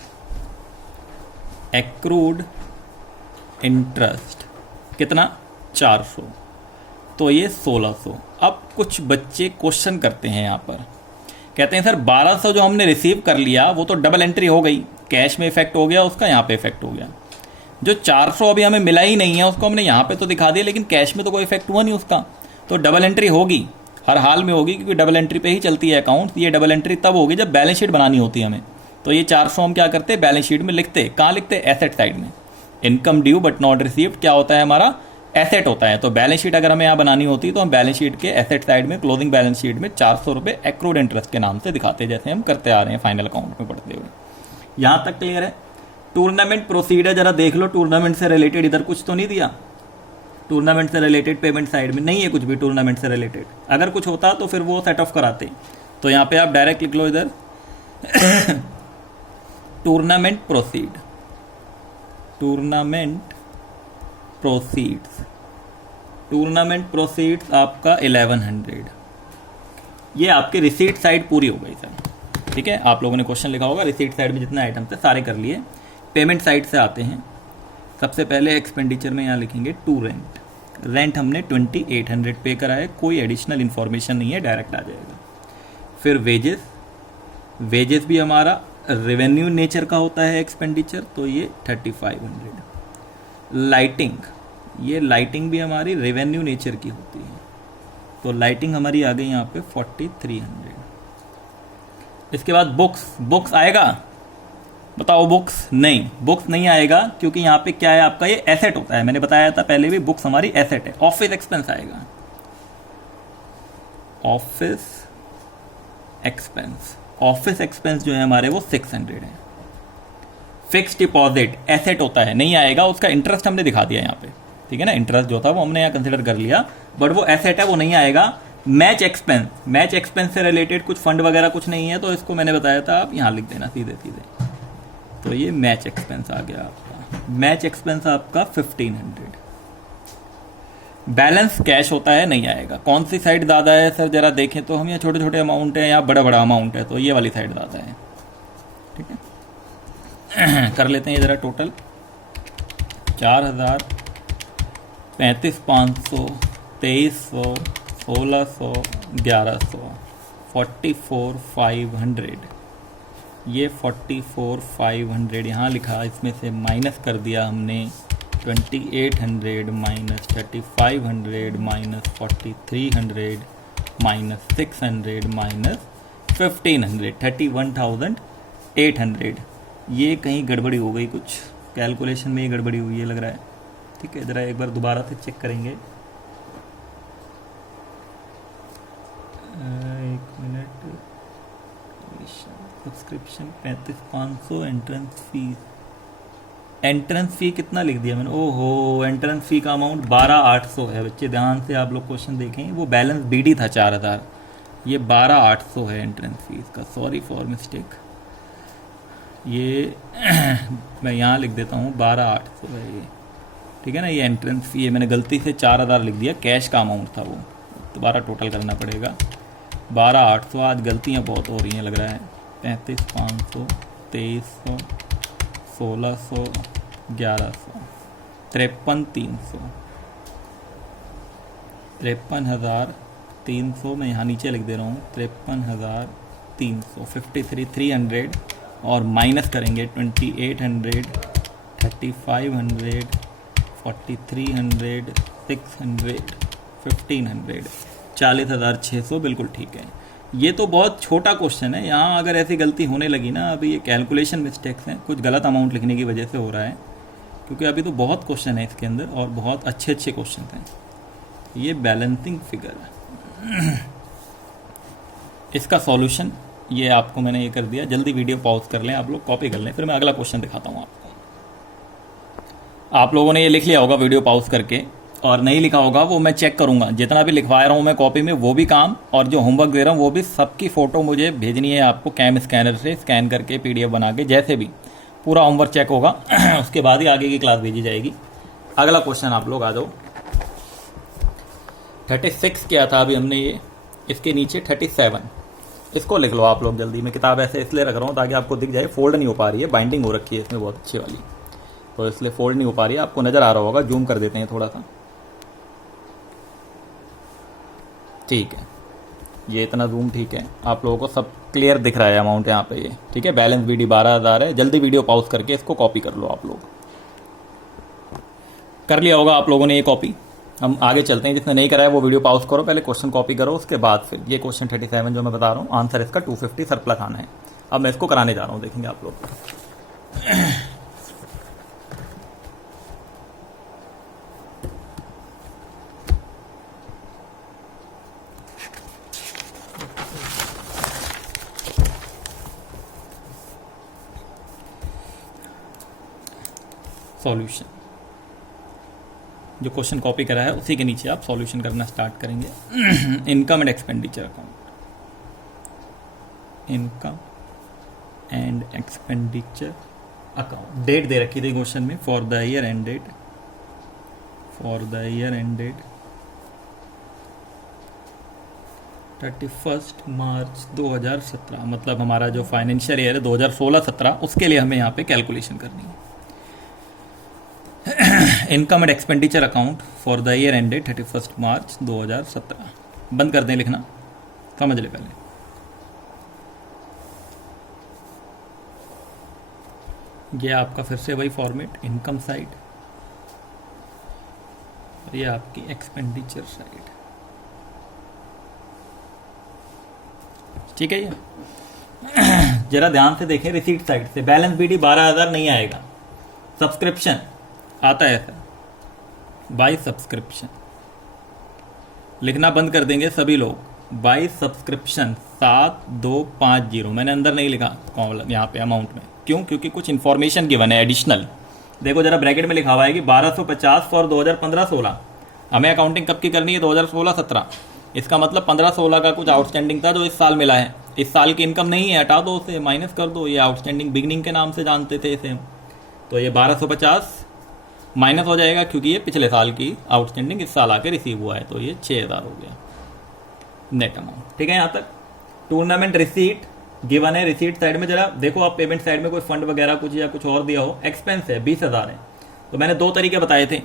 accrued interest कितना, 400, तो ये 1,600। अब कुछ बच्चे क्वेश्चन करते हैं यहाँ पर, कहते हैं सर 1,200 जो हमने रिसीव कर लिया वो तो डबल एंट्री हो गई, कैश में इफेक्ट हो गया उसका, यहाँ पे इफेक्ट हो गया। जो 400 अभी हमें मिला ही नहीं है उसको हमने यहाँ पे तो दिखा दिया, लेकिन कैश में तो कोई इफेक्ट हुआ नहीं उसका, तो डबल एंट्री होगी, हर हाल में होगी, क्योंकि डबल एंट्री पे ही चलती है अकाउंट। ये डबल एंट्री तब होगी जब बैलेंस शीट बनानी होती है हमें। तो ये 400 हम क्या करते हैं, बैलेंस शीट में लिखते, कहाँ लिखते, एसेट साइड में। Income due but not received क्या होता है, हमारा एसेट होता है। तो बैलेंस शीट अगर हमें यहाँ बनानी होती तो हम बैलेंस शीट के एसेट साइड में, क्लोजिंग बैलेंस शीट में 400 रुपये एक्रूड इंटरेस्ट के नाम से दिखाते, जैसे हम करते आ रहे हैं फाइनल अकाउंट में पढ़ते हुए। यहाँ तक क्लियर है। टूर्नामेंट प्रोसीडर जरा देख लो, टूर्नामेंट से रिलेटेड इधर कुछ तो नहीं दिया, टूर्नामेंट से रिलेटेड पेमेंट साइड में नहीं है कुछ भी टूर्नामेंट से रिलेटेड। अगर कुछ होता तो फिर वो सेट ऑफ कराते। तो यहाँ पे आप डायरेक्ट लिख लो इधर tournament proceed, tournament proceeds, tournament proceeds आपका 1100। ये आपके रिसीट साइड पूरी हो गई सर। ठीक है, आप लोगों ने क्वेश्चन लिखा होगा रिसीट साइड में जितने आइटम थे सारे कर लिए। पेमेंट साइड से आते हैं। सबसे पहले एक्सपेंडिचर में यहाँ लिखेंगे टू रेंट। रेंट हमने 2800 पे करा है, कोई एडिशनल इन्फॉर्मेशन नहीं है, डायरेक्ट आ जाएगा। फिर वेजेस, वेजेस भी हमारा रेवेन्यू नेचर का होता है एक्सपेंडिचर, तो ये 3500। लाइटिंग, ये लाइटिंग भी हमारी रेवेन्यू नेचर की होती है, तो लाइटिंग हमारी आ गई यहाँ पे 4300। इसके बाद बुक्स, बुक्स आएगा बताओ? बुक्स नहीं, बुक्स नहीं आएगा क्योंकि यहाँ पे क्या है आपका ये एसेट होता है। मैंने बताया था पहले भी, बुक्स हमारी एसेट है। ऑफिस एक्सपेंस आएगा, ऑफिस एक्सपेंस, ऑफिस एक्सपेंस जो है हमारे वो 600 है। फिक्स डिपॉजिट एसेट होता है, नहीं आएगा, उसका इंटरेस्ट हमने दिखा दिया यहाँ पे। ठीक है ना, इंटरेस्ट जो था वो हमने यहाँ कंसिडर कर लिया, बट वो एसेट है, वो नहीं आएगा। मैच एक्सपेंस, मैच एक्सपेंस से रिलेटेड कुछ फंड वगैरह कुछ नहीं है, तो इसको मैंने बताया था, आप यहाँ लिख देना सीधे सीधे। तो ये मैच एक्सपेंस आ गया आपका। मैच एक्सपेंस आपका 1500। बैलेंस कैश होता है, नहीं आएगा। कौन सी साइड ज़्यादा है सर जरा देखें तो? हम यहाँ छोटे छोटे अमाउंट है या बड़ा बड़ा अमाउंट है, तो ये वाली साइड ज़्यादा है। ठीक है, कर लेते हैं जरा टोटल। 4000, 3500, 2300, 1600, 1100, 44,500। ये 44,500 यहाँ लिखा, इसमें से माइनस कर दिया हमने 2800 माइनस 3500 माइनस 4300 माइनस 600 माइनस 1500, 31,800। ये कहीं गड़बड़ी हो गई, कुछ कैलकुलेशन में ये गड़बड़ी हुई है लग रहा है। ठीक है, ज़रा एक बार दोबारा से चेक करेंगे। एक minute. Subscription 35,500, entrance fees, entrance fee कितना लिख दिया मैंने? ओहो, एंट्रेंस फी का अमाउंट 12,800 है। बच्चे ध्यान से आप लोग क्वेश्चन देखें, वो बैलेंस बीडी था 4000, ये 12,800 है एंट्रेंस फीस का। सॉरी फॉर मिस्टेक, ये मैं यहाँ लिख देता हूँ 12,800 है ये। ठीक है ना, ये एंट्रेंस फी है, मैंने गलती से 4000 लिख दिया, कैश का अमाउंट था वो, दोबारा टोटल करना पड़ेगा। 12,800, आज गलतियाँ बहुत हो रही हैं लग रहा है। 35,500, 2300, 1600, 1100, 53,300, 53,300। मैं यहाँ नीचे लिख दे रहा हूँ 53,300, 53,300 और माइनस करेंगे 2800, 3500, 4300, 600, 1500, 40,600। बिल्कुल ठीक है। ये तो बहुत छोटा क्वेश्चन है, यहाँ अगर ऐसी गलती होने लगी ना, अभी ये कैलकुलेशन मिस्टेक्स हैं, कुछ गलत अमाउंट लिखने की वजह से हो रहा है, क्योंकि अभी तो बहुत क्वेश्चन है इसके अंदर और बहुत अच्छे अच्छे क्वेश्चन हैं। ये बैलेंसिंग फिगर, इसका सॉल्यूशन ये आपको मैंने ये कर दिया। जल्दी वीडियो पॉज कर लें आप लोग, कॉपी कर लें, फिर मैं अगला क्वेश्चन दिखाता हूँ आपको। आप लोगों ने ये लिख लिया होगा वीडियो पॉज करके, और नहीं लिखा होगा वो मैं चेक करूंगा। जितना भी लिखवा रहा हूँ मैं कॉपी में, वो भी काम, और जो होमवर्क दे रहा हूँ वो भी, सबकी फ़ोटो मुझे भेजनी है आपको कैम स्कैनर से, स्कैन करके PDF बना के, जैसे भी पूरा होमवर्क चेक होगा उसके बाद ही आगे की क्लास भेजी जाएगी। अगला क्वेश्चन आप लोग आ जाओ। 36 किया था अभी हमने ये, इसके नीचे 37, इसको लिख लो आप लोग जल्दी। मैं किताब ऐसे इसलिए रख रहा हूँ ताकि आपको दिख जाए, फोल्ड नहीं हो पा रही है, बाइंडिंग हो रखी है इसमें बहुत अच्छी वाली, तो इसलिए फोल्ड नहीं हो पा रही है। आपको नज़र आ रहा होगा, जूम कर देते हैं थोड़ा सा। ठीक है, ये इतना जूम ठीक है, आप लोगों को सब क्लियर दिख रहा है अमाउंट यहाँ पे ये। ठीक है, बैलेंस BD 12,000 है। जल्दी वीडियो पॉज करके इसको कॉपी कर लो। आप लोग कर लिया होगा आप लोगों ने ये कॉपी। हम आगे चलते हैं, जिसने नहीं करा है वो वीडियो पॉज करो, पहले क्वेश्चन कॉपी करो, उसके बाद फिर ये क्वेश्चन 37 जो मैं बता रहा हूँ, आंसर इसका 250 सरप्लस आना है। अब मैं इसको कराने जा रहा हूँ, देखेंगे आप लोग। सॉल्यूशन, जो क्वेश्चन कॉपी करा है उसी के नीचे आप सॉल्यूशन करना स्टार्ट करेंगे। Income and expenditure account, income and expenditure account, date दे रखी थी क्वेश्चन में, for the year end date, for the year end date 31 March 2017, मतलब हमारा जो फाइनेंशियल ईयर है 2016-17, उसके लिए हमें यहाँ पे कैलकुलेशन करनी है। Income and expenditure account for the year ended 31 March 2017। बंद कर दें लिखना, समझ ले पहले। ये आपका फिर से वही फॉर्मेट, इनकम साइड, ये आपकी एक्सपेंडिचर साइड, ठीक है। ये जरा ध्यान से देखें, रिसीट साइड से बैलेंस बीडी 12,000 नहीं आएगा, सब्सक्रिप्शन आता है सर, बाय सब्सक्रिप्शन लिखना बंद कर देंगे सभी लोग। बाय सब्सक्रिप्शन 7250, मैंने अंदर नहीं लिखा यहाँ पे अमाउंट में, क्यों? क्योंकि कुछ इन्फॉर्मेशन गिवन है एडिशनल। देखो जरा ब्रैकेट में लिखा हुआ है कि 1250 फॉर 2015-16, हमें अकाउंटिंग कब की करनी है? 2016-17। इसका मतलब 15-16 का कुछ आउटस्टैंडिंग था जो इस साल मिला है, इस साल की इनकम नहीं है, हटा दो उसे, माइनस कर दो, ये आउटस्टैंडिंग बिगनिंग के नाम से जानते थे इसे। तो ये 1250 माइनस हो जाएगा क्योंकि ये पिछले साल की आउटस्टैंडिंग इस साल आके रिसीव हुआ है, तो ये 6000 हो गया नेट अमाउंट, ठीक है। यहाँ तक टूर्नामेंट रिसीट गिवन है। रिसीट साइड में जरा देखो आप, पेमेंट साइड में कोई फंड वगैरह कुछ या कुछ और दिया हो, एक्सपेंस है 20,000 है। तो मैंने दो तरीके बताए थे,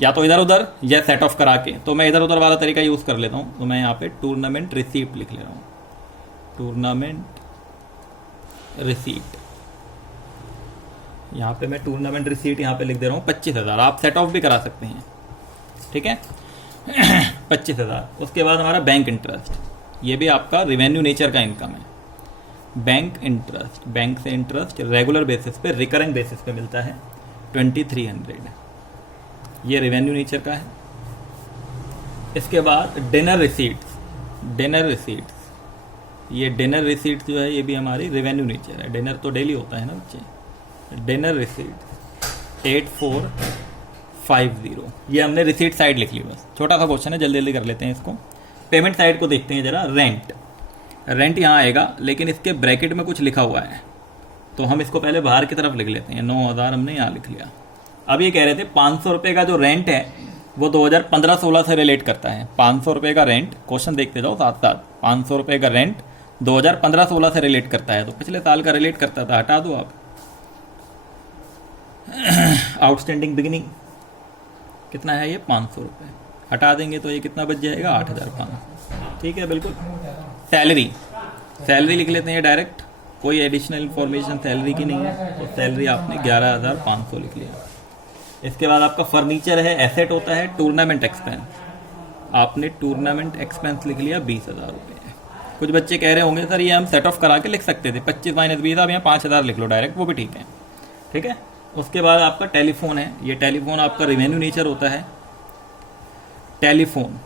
या तो इधर उधर या सेट ऑफ करा के, तो मैं इधर उधर वाला तरीका यूज कर लेता हूँ। तो मैं यहाँ पे टूर्नामेंट रिसीट लिख ले रहा हूँ, टूर्नामेंट रिसीट, यहाँ पे मैं टूर्नामेंट रिसीट यहाँ पे लिख दे रहा हूँ 25,000, आप सेट ऑफ भी करा सकते हैं, ठीक है। 25,000। उसके बाद हमारा बैंक इंटरेस्ट, ये भी आपका रिवेन्यू नेचर का इनकम है। बैंक इंटरेस्ट, बैंक से इंटरेस्ट रेगुलर बेसिस पे, रिकरिंग बेसिस पे मिलता है 2300, ये रेवेन्यू नेचर का है। इसके बाद डिनर रिसीट्स, डिनर रिसीट्स, ये डिनर रिसीट्स जो है ये भी हमारी रेवेन्यू नेचर है। डिनर तो डेली होता है ना बच्चे। डिनर रिसीट 8450, ये हमने रिसीट साइड लिख ली, बस छोटा सा क्वेश्चन है, जल्दी जल्दी कर लेते हैं इसको। पेमेंट साइड को देखते हैं जरा। रेंट, रेंट यहाँ आएगा लेकिन इसके ब्रैकेट में कुछ लिखा हुआ है, तो हम इसको पहले बाहर की तरफ लिख लेते हैं। 9,000 हमने यहाँ लिख लिया। अब ये कह रहे थे 500 रुपये का जो रेंट है वो 2015-16 से रिलेट करता है। 500 रुपये का रेंट, क्वेश्चन देखते जाओ साथ साथ, 500 रुपये का रेंट 2015-16 से रिलेट करता है, तो पिछले साल का रिलेट करता था, हटा दो आप। आउटस्टैंडिंग बिगिनिंग कितना है? ये 500 रुपये, हटा देंगे तो ये कितना बच जाएगा? 8,500, ठीक है बिल्कुल। सैलरी, सैलरी लिख लेते हैं डायरेक्ट, कोई एडिशनल इन्फॉर्मेशन सैलरी की नहीं है, तो सैलरी आपने 11,500 लिख लिया। इसके बाद आपका फर्नीचर है, एसेट होता है। टूर्नामेंट एक्सपेंस, आपने टूर्नामेंट एक्सपेंस लिख लिया 20,000 रुपये। कुछ बच्चे कह रहे होंगे सर ये हम सेट ऑफ करा के लिख सकते थे, 25 माइनस 20, आप यहाँ 5,000 लिख लो डायरेक्ट, वो भी ठीक है, ठीक है। उसके बाद आपका टेलीफोन है, ये टेलीफोन आपका रेवेन्यू नेचर होता है। टेलीफोन,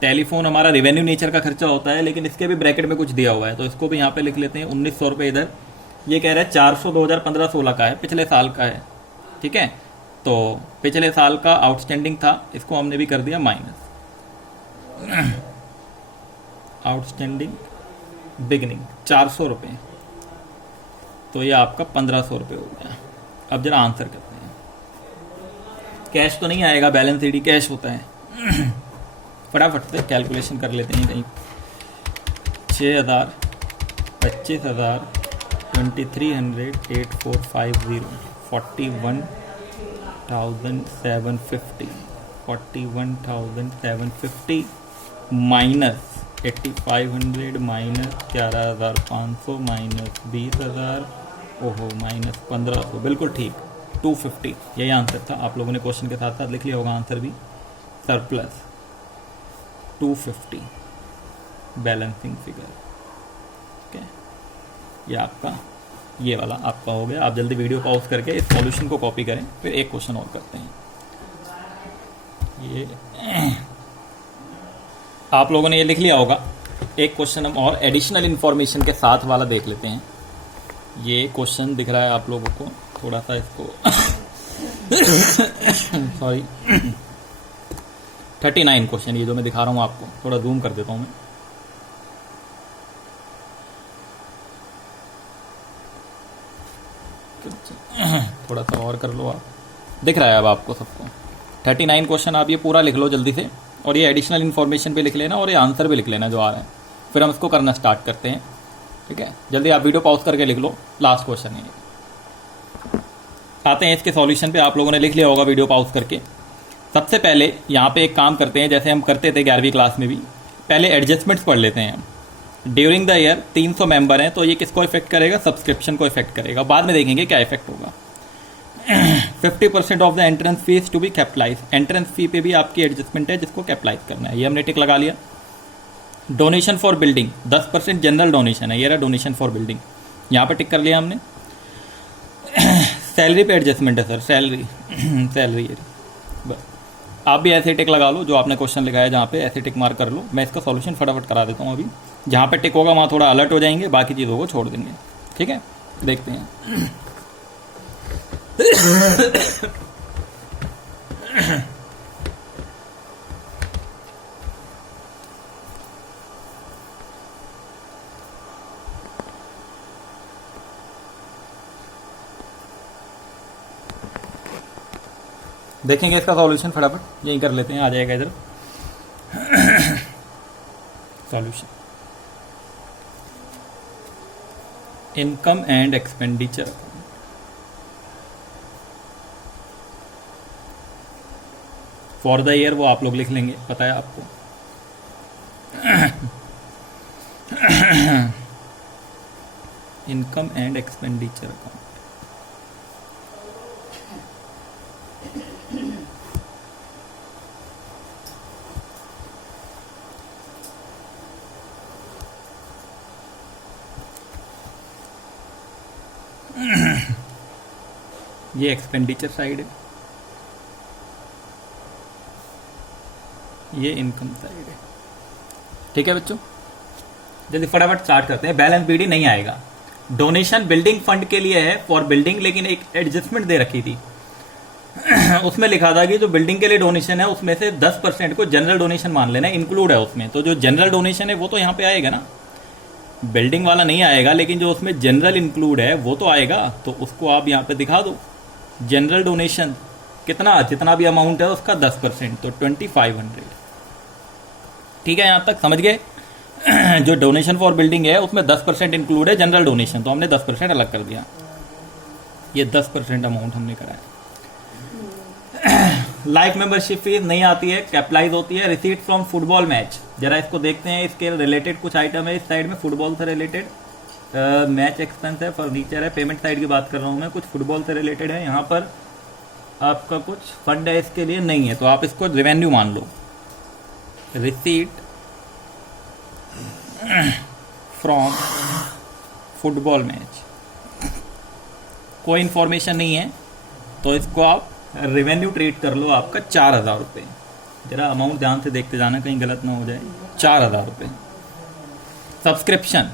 टेलीफोन हमारा रेवेन्यू नेचर का खर्चा होता है, लेकिन इसके भी ब्रैकेट में कुछ दिया हुआ है, तो इसको भी यहाँ पे लिख लेते हैं 1900 रुपये इधर। ये कह रहा है 400 2015-16 का है, पिछले साल का है, ठीक है। तो पिछले साल का आउटस्टैंडिंग था, इसको हमने भी कर दिया माइनस। आउटस्टैंडिंग बिगनिंग 400 रुपये, तो ये आपका 1500 रुपये हो गया। अब जरा आंसर करते हैं। कैश तो नहीं आएगा, बैलेंस शीट कैश होता है। फटाफट से कैलकुलेशन कर लेते हैं कहीं। 6,000, 25,000, 2300, 8450, 41,750, 41,750 माइनस 8,500 माइनस 11,500 माइनस 20,000, ओहो माइनस 1,500, बिल्कुल ठीक, 250, यही आंसर था। आप लोगों ने क्वेश्चन के साथ साथ लिख लिया होगा आंसर भी। सरप्लस 250 बैलेंसिंग फिगर, ठीक है। ये आपका, ये वाला आपका हो गया। आप जल्दी वीडियो पॉज करके इस सॉल्यूशन को कॉपी करें, फिर एक क्वेश्चन और करते हैं। ये आप लोगों ने ये लिख लिया होगा। एक क्वेश्चन हम और एडिशनल इन्फॉर्मेशन के साथ वाला देख लेते हैं। ये क्वेश्चन दिख रहा है आप लोगों को, थोड़ा सा इसको सॉरी 39 क्वेश्चन, ये जो मैं दिखा रहा हूँ आपको, थोड़ा जूम कर देता हूँ मैं। थोड़ा सा और कर लो आप, दिख रहा है अब आपको सबको। 39 क्वेश्चन आप ये पूरा लिख लो जल्दी से, और ये एडिशनल इन्फॉर्मेशन भी लिख लेना और ये आंसर भी लिख लेना जो आ रहा है, फिर हम इसको करना स्टार्ट करते हैं। ठीक है, जल्दी आप वीडियो पॉज करके लिख लो, लास्ट क्वेश्चन है ये। आते हैं इसके सॉल्यूशन पे, आप लोगों ने लिख लिया होगा वीडियो पॉज करके। सबसे पहले यहाँ पे एक काम करते हैं, जैसे हम करते थे 11वीं क्लास में भी, पहले एडजस्टमेंट्स पढ़ लेते हैं। ड्यूरिंग द ईयर 300 मेंबर हैं, तो ये किसको इफेक्ट करेगा? सब्सक्रिप्शन को इफेक्ट करेगा। बाद में देखेंगे क्या इफेक्ट होगा। 50% of the entrance fees to be capitalize, entrance fee पे भी आपकी एडजस्टमेंट है जिसको कैपिटलाइज करना है, ये हमने टिक लगा लिया। Donation for building 10% general donation है, ये रहा डोनेशन फॉर बिल्डिंग, यहाँ पर टिक कर लिया हमने। सैलरी पे एडजस्टमेंट है सर, सैलरी बस आप भी ऐसे टिक लगा लो, जो आपने क्वेश्चन लिखा है जहाँ पे ऐसे टिक मार्क कर लो। मैं इसका सॉल्यूशन फटाफट करा देता हूँ अभी, जहाँ पे टिक होगा वहाँ थोड़ा अलर्ट हो जाएंगे, बाकी चीज़ों को छोड़ देंगे। ठीक है, देखते हैं। देखेंगे इसका सॉल्यूशन फटाफट, यही कर लेते हैं, आ जाएगा इधर solution. Income and expenditure, for the year वो आप लोग लिख लेंगे, पता है आपको। इनकम एंड एक्सपेंडिचर अकाउंट, ये एक्सपेंडिचर साइड है, ये इनकम साइड है। ठीक है बच्चों, जल्दी फटाफट स्टार्ट करते हैं। बैलेंस बीडी नहीं आएगा, डोनेशन बिल्डिंग फंड के लिए है, फॉर बिल्डिंग, लेकिन एक एडजस्टमेंट दे रखी थी उसमें लिखा था कि जो बिल्डिंग के लिए डोनेशन है उसमें से 10% को जनरल डोनेशन मान लेना, इंक्लूड है उसमें। तो जो जनरल डोनेशन है वो तो यहाँ पे आएगा ना, बिल्डिंग वाला नहीं आएगा, लेकिन जो उसमें जनरल इंक्लूड है वो तो आएगा। तो उसको आप यहाँ पे दिखा दो, जनरल डोनेशन कितना, जितना भी अमाउंट है उसका 10%, तो 2500। ठीक है, यहाँ तक समझ गए। जो डोनेशन फॉर बिल्डिंग है उसमें 10% इंक्लूड है जनरल डोनेशन, तो हमने 10% अलग कर दिया, ये 10% अमाउंट हमने कराया। लाइफ मेंबरशिप फीस नहीं आती है, कैपिटलाइज होती है। रिसीट फ्रॉम फुटबॉल मैच, जरा इसको देखते हैं, इसके रिलेटेड कुछ आइटम है इस साइड में, फुटबॉल से रिलेटेड। मैच एक्सपेंस है, फर्नीचर है, पेमेंट साइड की बात कर रहा हूँ मैं, कुछ फुटबॉल से रिलेटेड है। यहाँ पर आपका कुछ फंड है इसके लिए नहीं है, तो आप इसको रेवेन्यू मान लो। रिसीट फ्रॉम फुटबॉल मैच, कोई इंफॉर्मेशन नहीं है, तो इसको आप रेवेन्यू ट्रीट कर लो, आपका 4000 रुपये। जरा अमाउंट ध्यान से देखते जाना, कहीं गलत ना हो जाए। 4000 रुपये। सब्सक्रिप्शन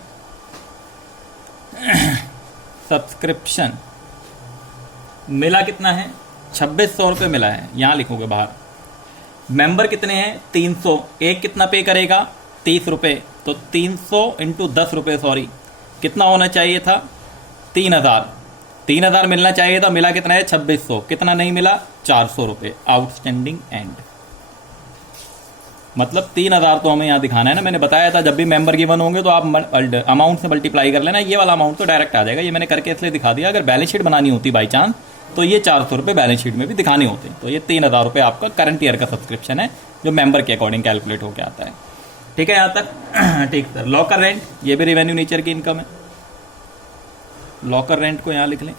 मिला कितना है? 2600 रुपये मिला है, यहाँ लिखोगे बाहर। मेंबर कितने हैं? 300। एक कितना पे करेगा? 30 रुपये, तो 300 इंटू 10 रुपये, सॉरी, कितना होना चाहिए था? 3000। 3000 मिलना चाहिए था, मिला कितना है? 2600। कितना नहीं मिला? 400 रुपये आउटस्टैंडिंग एंड। मतलब 3000 तो हमें यहाँ दिखाना है ना, मैंने बताया था जब भी मेंबर गिवन होंगे तो आप अमाउंट से मल्टीप्लाई कर लेना, ये वाला अमाउंट तो डायरेक्ट आ जाएगा। ये मैंने करके इसलिए दिखा दिया, अगर बैलेंस शीट बनानी होती बाई चांस तो ये 400 रुपये बैलेंस शीट में भी दिखाने होते हैं। तो ये 3000 रुपये आपका करंट ईयर का सब्सक्रिप्शन है, जो मेंबर के अकॉर्डिंग कैलकुलेट होकर आता है। ठीक है यहाँ तक? ठीक सर। लॉकर रेंट, ये भी रेवेन्यू नेचर की इनकम है। लॉकर रेंट को यहाँ लिख लें,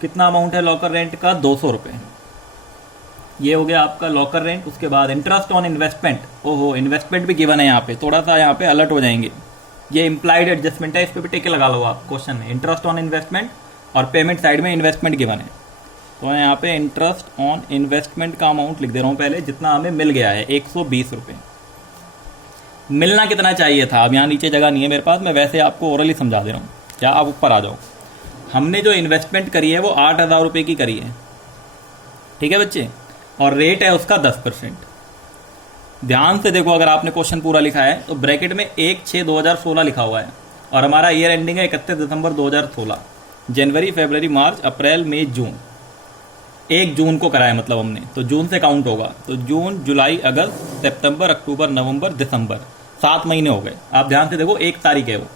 कितना अमाउंट है लॉकर रेंट का? 200 रुपये। ये हो गया आपका लॉकर रेंट। उसके बाद इंटरेस्ट ऑन इन्वेस्टमेंट, ओहो इन्वेस्टमेंट भी गिवन है यहाँ पे, थोड़ा सा यहाँ पे अलर्ट हो जाएंगे। ये इम्प्लाइड एडजस्टमेंट है, इस पर भी टिक लगा लो आप क्वेश्चन में। इंटरेस्ट ऑन इन्वेस्टमेंट और पेमेंट साइड में इन्वेस्टमेंट गिवन है, तो यहाँ पे इंटरेस्ट ऑन इन्वेस्टमेंट का अमाउंट लिख दे रहा हूँ पहले, जितना हमें मिल गया है 120 रुपये। मिलना कितना चाहिए था? अब यहाँ नीचे जगह नहीं है मेरे पास, मैं वैसे आपको ओरली समझा दे रहा हूँ, क्या आप ऊपर आ जाओ। हमने जो इन्वेस्टमेंट करी है वो 8000 रुपये की करी है। ठीक है बच्चे, और रेट है उसका 10%। ध्यान से देखो, अगर आपने क्वेश्चन पूरा लिखा है तो ब्रैकेट में 1/6/2016 लिखा हुआ है और हमारा ईयर एंडिंग है 31 दिसंबर 2016। जनवरी, फरवरी, मार्च, अप्रैल, मई, जून, 1 जून को कराया मतलब हमने, तो जून से काउंट होगा। तो जून, जुलाई, अगस्त, सितंबर, अक्टूबर, नवंबर, दिसंबर, 7 महीने हो गए। आप ध्यान से देखो, 1 तारीख है वो,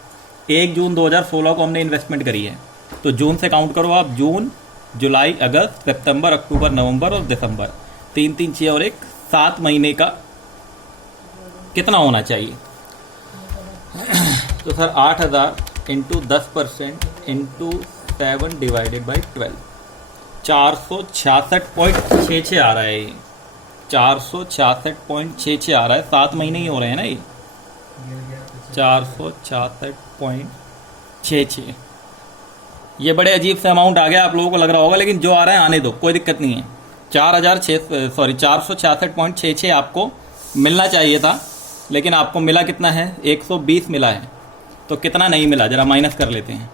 1 जून 2016 को हमने इन्वेस्टमेंट करी है, तो जून से काउंट करो आप। जून, जुलाई, अगस्त, सितंबर, अक्टूबर, नवंबर और दिसंबर, 3 3 6 और 1, 7 महीने का कितना होना चाहिए? तो sir 8000 into 10% into 7 divided by 12, 466.66 आ रहा है ये, 466.66 आ रहा है। 7 महीने ही हो रहे हैं ना ये, 466.66। ये बड़े अजीब से अमाउंट आ गया, आप लोगों को लग रहा होगा, लेकिन जो आ रहा है आने दो, कोई दिक्कत नहीं है। 466.66 आपको मिलना चाहिए था, लेकिन आपको मिला कितना है? 120 मिला है। तो कितना नहीं मिला, जरा माइनस कर लेते हैं।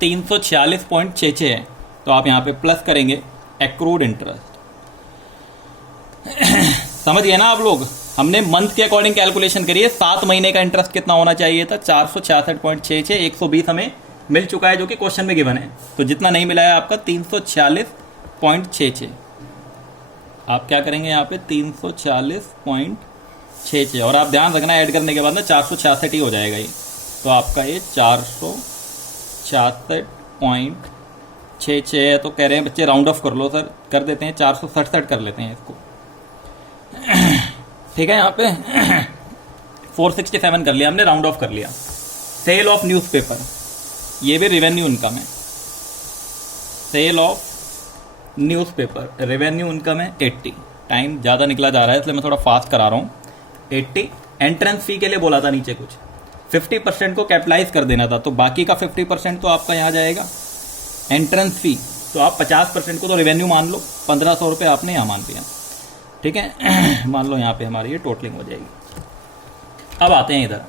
346.66 है, तो आप यहाँ पे प्लस करेंगे एक्रूड इंटरेस्ट। समझ गए ना आप लोग? हमने मंथ के अकॉर्डिंग कैलकुलेशन करी है, 7 महीने का इंटरेस्ट कितना होना चाहिए था? 466.66, 120 हमें मिल चुका है जो कि क्वेश्चन में गिवन है। तो जितना नहीं मिला है आपका 346.66, आप क्या करेंगे यहाँ पे? 346.66, और आप ध्यान रखना ऐड करने के बाद ना 466 ही हो जाएगा ये। तो आपका ये 466.66 है। तो कह रहे हैं बच्चे राउंड ऑफ कर लो सर, कर देते हैं 467 कर लेते हैं इसको। ठीक है, यहाँ पे 467 कर लिया हमने, राउंड ऑफ कर लिया। सेल ऑफ न्यूज़पेपर, ये भी रेवेन्यू इनकम है। Sale of newspaper revenue income है 80। टाइम ज़्यादा निकला जा रहा है इसलिए मैं थोड़ा फास्ट करा रहा हूँ। 80 एंट्रेंस फी के लिए बोला था नीचे कुछ, 50% को कैपिटलाइज कर देना था, तो बाकी का 50% तो आपका यहाँ जाएगा एंट्रेंस फी। तो आप 50% को तो रेवेन्यू मान लो, 1500 रुपये आपने यहाँ मान लिया। ठीक है, मान लो यहाँ पे हमारी ये टोटलिंग हो जाएगी। अब आते हैं इधर,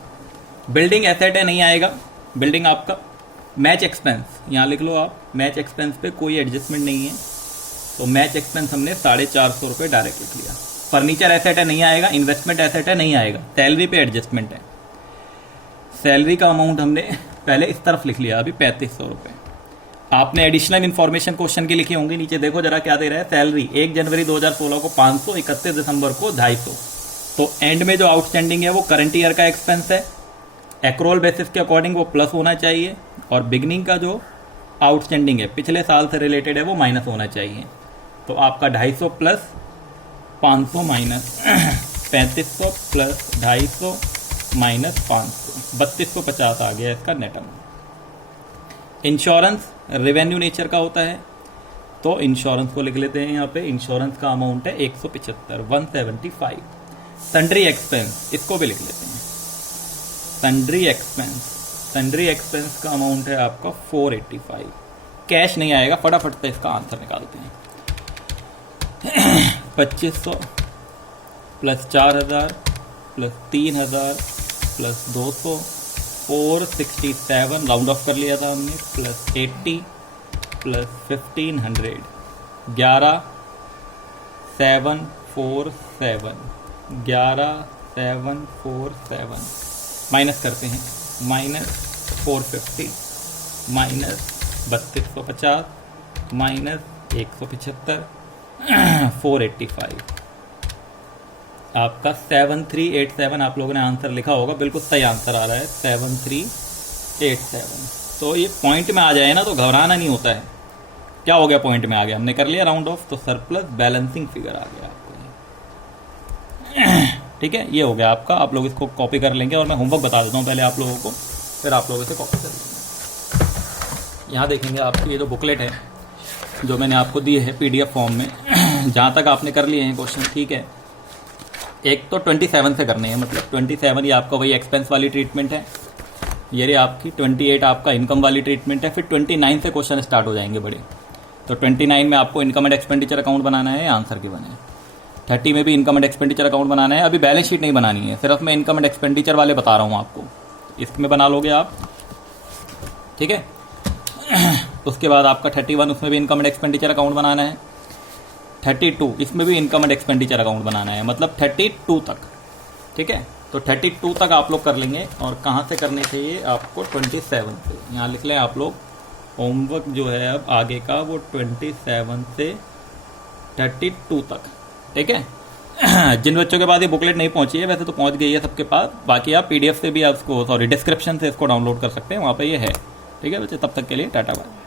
बिल्डिंग एसेट है, नहीं आएगा। बिल्डिंग आपका मैच एक्सपेंस, यहाँ लिख लो आप, मैच एक्सपेंस पे कोई एडजस्टमेंट नहीं है, तो मैच एक्सपेंस हमने 450 रुपये डायरेक्ट लिख लिया। फर्नीचर एसेट है, नहीं आएगा। इन्वेस्टमेंट एसेट है, नहीं आएगा। सैलरी पे एडजस्टमेंट है, सैलरी का अमाउंट हमने पहले इस तरफ लिख लिया, अभी 3500 रुपये। आपने एडिशनल इन्फॉर्मेशन क्वेश्चन की लिखी होंगी, नीचे देखो जरा क्या दे रहा है। सैलरी 1 जनवरी 2016 को 500, 31 दिसंबर को 250। तो एंड में जो आउटस्टैंडिंग है वो करंट ईयर का एक्सपेंस है, एक्रोल बेसिस के अकॉर्डिंग वो प्लस होना चाहिए, और बिगनिंग का जो आउटस्टैंडिंग है पिछले साल से रिलेटेड है वो माइनस होना चाहिए। तो आपका 250 प्लस 500 माइनस 3500 प्लस 250 माइनस 500, 3250 आ गया इसका net amount. Insurance revenue nature का होता है, तो इंश्योरेंस को लिख लेते हैं यहाँ पे। इंश्योरेंस का अमाउंट है 175, 175। सन्ड्री एक्सपेंस, इसको भी लिख लेते हैं। सन्ड्री एक्सपेंस, सन्ड्री एक्सपेंस का अमाउंट है आपका 485। कैश नहीं आएगा, फटाफट से इसका आंसर निकालते हैं। 2500 plus 4000 plus 3000 plus 200, 467 round of कर लिया था हमने, प्लस 80 प्लस 1500, 11747, 11747 माइनस करते हैं, माइनस 450 माइनस 3250 माइनस 175, 485। आपका 7387 आप लोगों ने आंसर लिखा होगा, बिल्कुल सही आंसर आ रहा है 7387। तो ये पॉइंट में आ जाए ना तो घबराना नहीं होता है। क्या हो गया? पॉइंट में आ गया, हमने कर लिया राउंड ऑफ, तो सरप्लस बैलेंसिंग फिगर आ गया आपको। ठीक है, ये हो गया आपका। आप लोग इसको कॉपी कर लेंगे और मैं होमवर्क बता देता हूँ पहले आप लोगों को, फिर आप लोग इसे कॉपी कर लेंगे। यहाँ देखेंगे आपकी ये जो बुकलेट है जो मैंने आपको दी है PDF फॉर्म में, जहाँ तक आपने कर लिए हैं क्वेश्चन, ठीक है। एक तो 27 से करने हैं, मतलब 27 ये आपका वही एक्सपेंस वाली ट्रीटमेंट है, ये रे आपकी 28 आपका इनकम वाली ट्रीटमेंट है, फिर 29 से क्वेश्चन स्टार्ट हो जाएंगे बड़े। तो 29 में आपको इनकम एंड एक्सपेंडिचर अकाउंट बनाना है, आंसर की बने। 30 में भी इनकम एंड एक्सपेंडिचर अकाउंट बनाना है। अभी बैलेंस शीट नहीं बनानी है, सिर्फ मैं इनकम एंड एक्सपेंडिचर वाले बता रहा हूँ आपको, इसमें बना लोगे आप, ठीक है। उसके बाद आपका 31 उसमें भी इनकम एंड एक्सपेंडिचर अकाउंट बनाना है। 32, इसमें भी इनकम एंड एक्सपेंडिचर अकाउंट बनाना है, मतलब 32 तक। ठीक है, तो 32 तक आप लोग कर लेंगे। और कहाँ से करने चाहिए आपको? 27 से। यहाँ लिख लें आप लोग, होमवर्क जो है अब आगे का वो 27 से 32 तक। ठीक है। जिन बच्चों के पास ये बुकलेट नहीं पहुंची है, वैसे तो पहुंच गई है सबके पास, बाकी आप PDF से भी आप इसको, सॉरी, डिस्क्रिप्शन से इसको डाउनलोड कर सकते हैं, वहाँ पे ये है। ठीक है बच्चे, तब तक के लिए टाटा बाय।